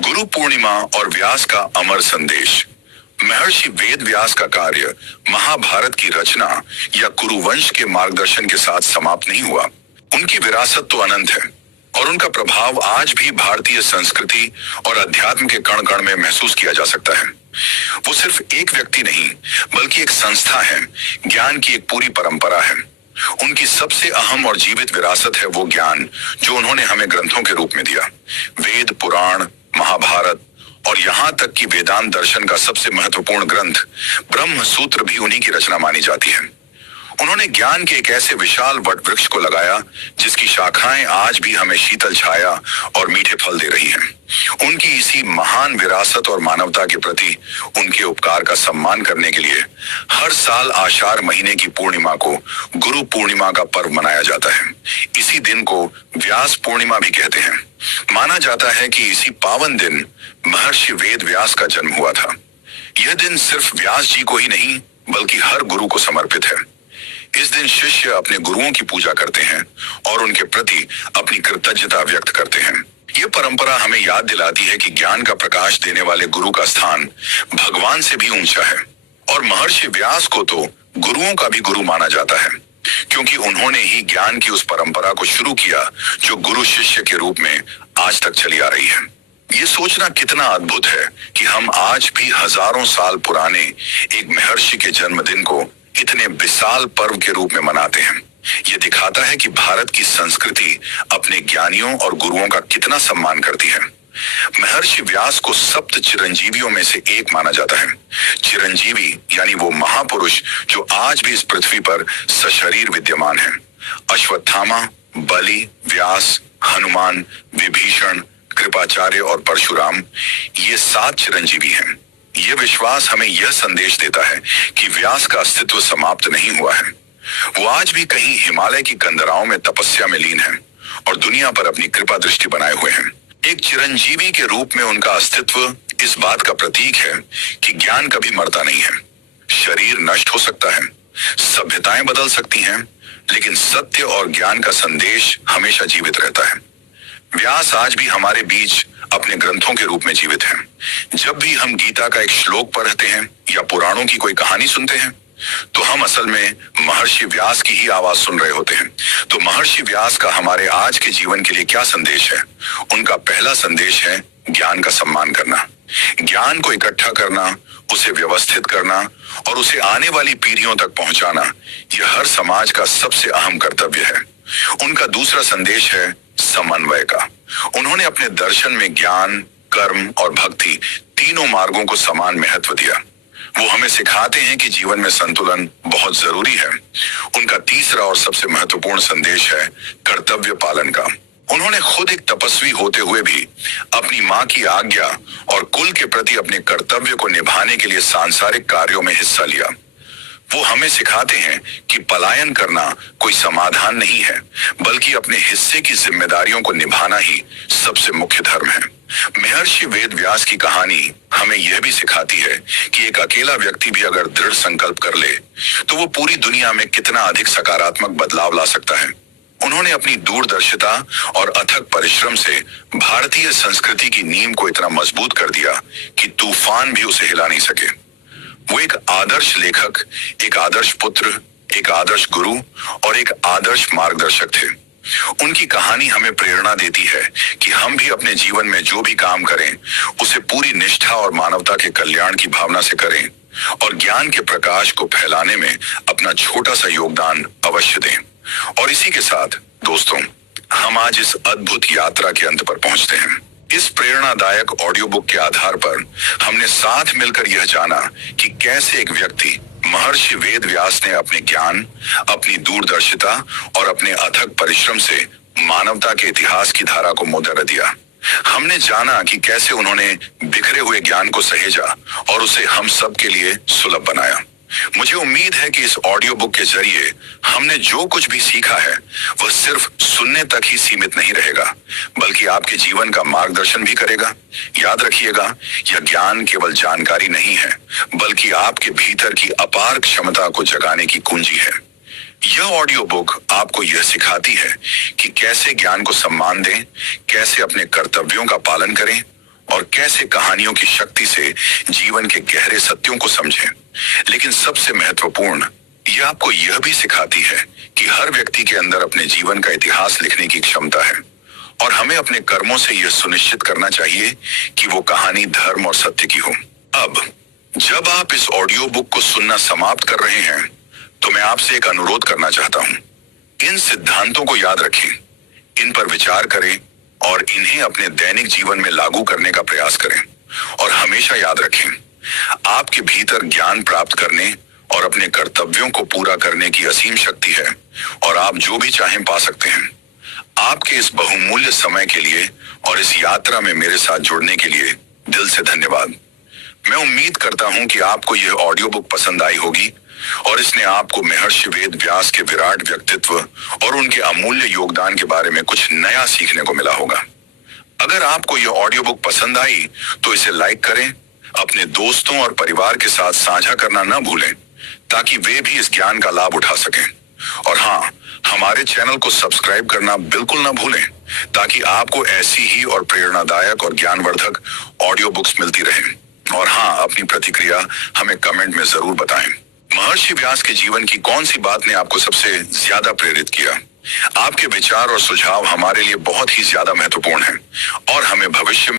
गुरु पूर्णिमा और व्यास का अमर संदेश। महर्षि वेद व्यास का कार्य महाभारत की रचना या कुरुवंश के मार्गदर्शन के साथ समाप्त नहीं हुआ। उनकी विरासत तो अनंत है और उनका प्रभाव आज भी भारतीय संस्कृति और अध्यात्म के कण कण में महसूस किया जा सकता है। वो सिर्फ एक व्यक्ति नहीं, बल्कि एक संस्था है, ज्ञान की एक पूरी परंपरा है। उनकी सबसे अहम और जीवित विरासत है वो ज्ञान जो उन्होंने हमें ग्रंथों के रूप में दिया। वेद, पुराण, महाभारत और यहाँ तक कि वेदांत दर्शन का सबसे महत्वपूर्ण ग्रंथ ब्रह्म सूत्र भी उन्हीं की रचना मानी जाती है। उन्होंने ज्ञान के एक ऐसे विशाल वट वृक्ष को लगाया जिसकी शाखाएं आज भी हमें शीतल छाया और मीठे फल दे रही हैं। उनकी इसी महान विरासत और मानवता के प्रति उनके उपकार का सम्मान करने के लिए हर साल आषाढ़ महीने की पूर्णिमा को गुरु पूर्णिमा का पर्व मनाया जाता है। इसी दिन को व्यास पूर्णिमा भी कहते हैं। माना जाता है कि इसी पावन दिन महर्षि वेद व्यास का जन्म हुआ था। यह दिन सिर्फ व्यास जी को ही नहीं, बल्कि हर गुरु को समर्पित है। इस दिन शिष्य अपने गुरुओं की पूजा करते हैं और उनके प्रति अपनी कृतज्ञता व्यक्त करते हैं। यह परंपरा हमें याद दिलाती है कि ज्ञान का प्रकाश देने वाले गुरु का स्थान भगवान से भी ऊंचा है। और महर्षि व्यास को तो गुरुओं का भी गुरु माना जाता है, क्योंकि उन्होंने ही ज्ञान की उस परंपरा को शुरू किया जो गुरु शिष्य के रूप में आज तक चली आ रही है। ये सोचना कितना अद्भुत है कि हम आज भी हजारों साल पुराने एक महर्षि के जन्मदिन को इतने विशाल पर्व के रूप में मनाते हैं। ये दिखाता है कि भारत की संस्कृति अपने ज्ञानियों और गुरुओं का कितना सम्मान करती है। महर्षि व्यास को सप्त चिरंजीवियों में से एक माना जाता है। चिरंजीवी यानी वो महापुरुष जो आज भी इस पृथ्वी पर सशरीर विद्यमान है। अश्वत्थामा, बलि, व्यास, हनुमान, विभीषण, कृपाचार्य और परशुराम, ये 7 चिरंजीवी हैं। यह विश्वास हमें यह संदेश देता है कि व्यास का अस्तित्व समाप्त नहीं हुआ है। वो आज भी कहीं हिमालय की कंदराओं में तपस्या में लीन है और दुनिया पर अपनी कृपा दृष्टि बनाए हुए हैं। एक चिरंजीवी के रूप में उनका अस्तित्व इस बात का प्रतीक है कि ज्ञान कभी मरता नहीं है। शरीर नष्ट हो सकता है, सभ्यताएं बदल सकती हैं, लेकिन सत्य और ज्ञान का संदेश हमेशा जीवित रहता है। व्यास आज भी हमारे बीच अपने ग्रंथों के रूप में जीवित हैं। जब भी हम गीता का एक श्लोक पढ़ते हैं या पुराणों की कोई कहानी सुनते हैं, तो हम असल में महर्षि व्यास की ही आवाज सुन रहे होते हैं। तो महर्षि व्यास का हमारे आज के जीवन के लिए क्या संदेश है? उनका पहला संदेश है ज्ञान का सम्मान करना। ज्ञान को इकट्ठा करना, उसे व्यवस्थित करना और उसे आने वाली पीढ़ियों तक पहुंचाना, यह हर समाज का सबसे अहम कर्तव्य है। उनका दूसरा संदेश है समन्वय का। उन्होंने अपने दर्शन में ज्ञान, कर्म और भक्ति तीनों मार्गों को समान महत्व दिया। वो हमें सिखाते हैं कि जीवन में संतुलन बहुत जरूरी है। उनका तीसरा और सबसे महत्वपूर्ण संदेश है कर्तव्य पालन का। उन्होंने खुद एक तपस्वी होते हुए भी अपनी माँ की आज्ञा और कुल के प्रति अपने कर्तव्य को निभाने के लिए सांसारिक कार्यों में हिस्सा लिया। वो हमें सिखाते हैं कि पलायन करना कोई समाधान नहीं है, बल्कि अपने हिस्से की जिम्मेदारियों को निभाना ही सबसे मुख्य धर्म है। महर्षि वेद व्यास की कहानी हमें यह भी सिखाती है कि एक अकेला व्यक्ति भी अगर दृढ़ संकल्प कर ले तो वो पूरी दुनिया में कितना अधिक सकारात्मक बदलाव ला सकता है। उन्होंने अपनी दूरदर्शिता और अथक परिश्रम से भारतीय संस्कृति की नींव को इतना मजबूत कर दिया कि तूफान भी उसे हिला नहीं सके। वो एक आदर्श लेखक, एक आदर्श पुत्र, एक आदर्श गुरु और एक आदर्श मार्गदर्शक थे। उनकी कहानी हमें प्रेरणा देती है कि हम भी अपने जीवन में जो भी काम करें उसे पूरी निष्ठा और मानवता के कल्याण की भावना से करें और ज्ञान के प्रकाश को फैलाने में अपना छोटा सा योगदान अवश्य दें। और इसी के साथ दोस्तों, हम आज इस अद्भुत यात्रा के अंत पर पहुंचते हैं। इस प्रेरणादायक ऑडियो बुक के आधार पर हमने साथ मिलकर यह जाना कि कैसे एक व्यक्ति महर्षि वेद व्यास ने अपने ज्ञान, अपनी दूरदर्शिता और अपने अथक परिश्रम से मानवता के इतिहास की धारा को मोड़ दिया। हमने जाना कि कैसे उन्होंने बिखरे हुए ज्ञान को सहेजा और उसे हम सब के लिए सुलभ बनाया। मुझे उम्मीद है कि इस ऑडियो बुक के जरिए हमने जो कुछ भी सीखा है वह सिर्फ सुनने तक ही सीमित नहीं रहेगा, बल्कि आपके जीवन का मार्गदर्शन भी करेगा। याद रखिएगा, यह ज्ञान केवल जानकारी नहीं है, बल्कि आपके भीतर की अपार क्षमता को जगाने की कुंजी है। यह ऑडियो बुक आपको यह सिखाती है कि कैसे ज्ञान को सम्मान दें, कैसे अपने कर्तव्यों का पालन करें और कैसे कहानियों की शक्ति से जीवन के गहरे सत्यों को समझें। लेकिन सबसे महत्वपूर्ण, यह आपको यह भी सिखाती है कि हर व्यक्ति के अंदर अपने जीवन का इतिहास लिखने की क्षमता है और हमें अपने कर्मों से यह सुनिश्चित करना चाहिए कि वो कहानी धर्म और सत्य की हो। अब जब आप इस ऑडियो बुक को सुनना समाप्त कर रहे हैं तो मैं आपसे एक अनुरोध करना चाहता हूं। इन सिद्धांतों को याद रखें, इन पर विचार करें और इन्हें अपने दैनिक जीवन में लागू करने का प्रयास करें। और हमेशा याद रखें, आपके भीतर ज्ञान प्राप्त करने और अपने कर्तव्यों को पूरा करने की असीम शक्ति है और आप जो भी चाहें पा सकते हैं। आपके इस बहुमूल्य समय के लिए और इस यात्रा में मेरे साथ जुड़ने के लिए दिल से धन्यवाद। मैं उम्मीद करता हूं कि आपको यह ऑडियो बुक पसंद आई होगी और इसने आपको महर्षि वेद व्यास के विराट व्यक्तित्व और उनके अमूल्य योगदान के बारे में कुछ नया सीखने को मिला होगा। अगर आपको यह ऑडियो बुक पसंद आई तो इसे लाइक करें, अपने दोस्तों और परिवार के साथ साझा करना न भूलें ताकि वे भी इस ज्ञान का लाभ उठा सकें। और हाँ, हमारे चैनल को सब्सक्राइब करना बिल्कुल न भूलें ताकि आपको ऐसी ही और प्रेरणादायक और ज्ञानवर्धक ऑडियो बुक्स मिलती रहें। और हाँ, अपनी प्रतिक्रिया हमें कमेंट में जरूर बताएं। महर्षि व्यास के जीवन की कौन सी बात ने आपको सबसे ज्यादा प्रेरित किया? आपके विचार और सुझाव हमारे लिए बहुत ही ज्यादा महत्वपूर्ण हैं और हमें भविष्य में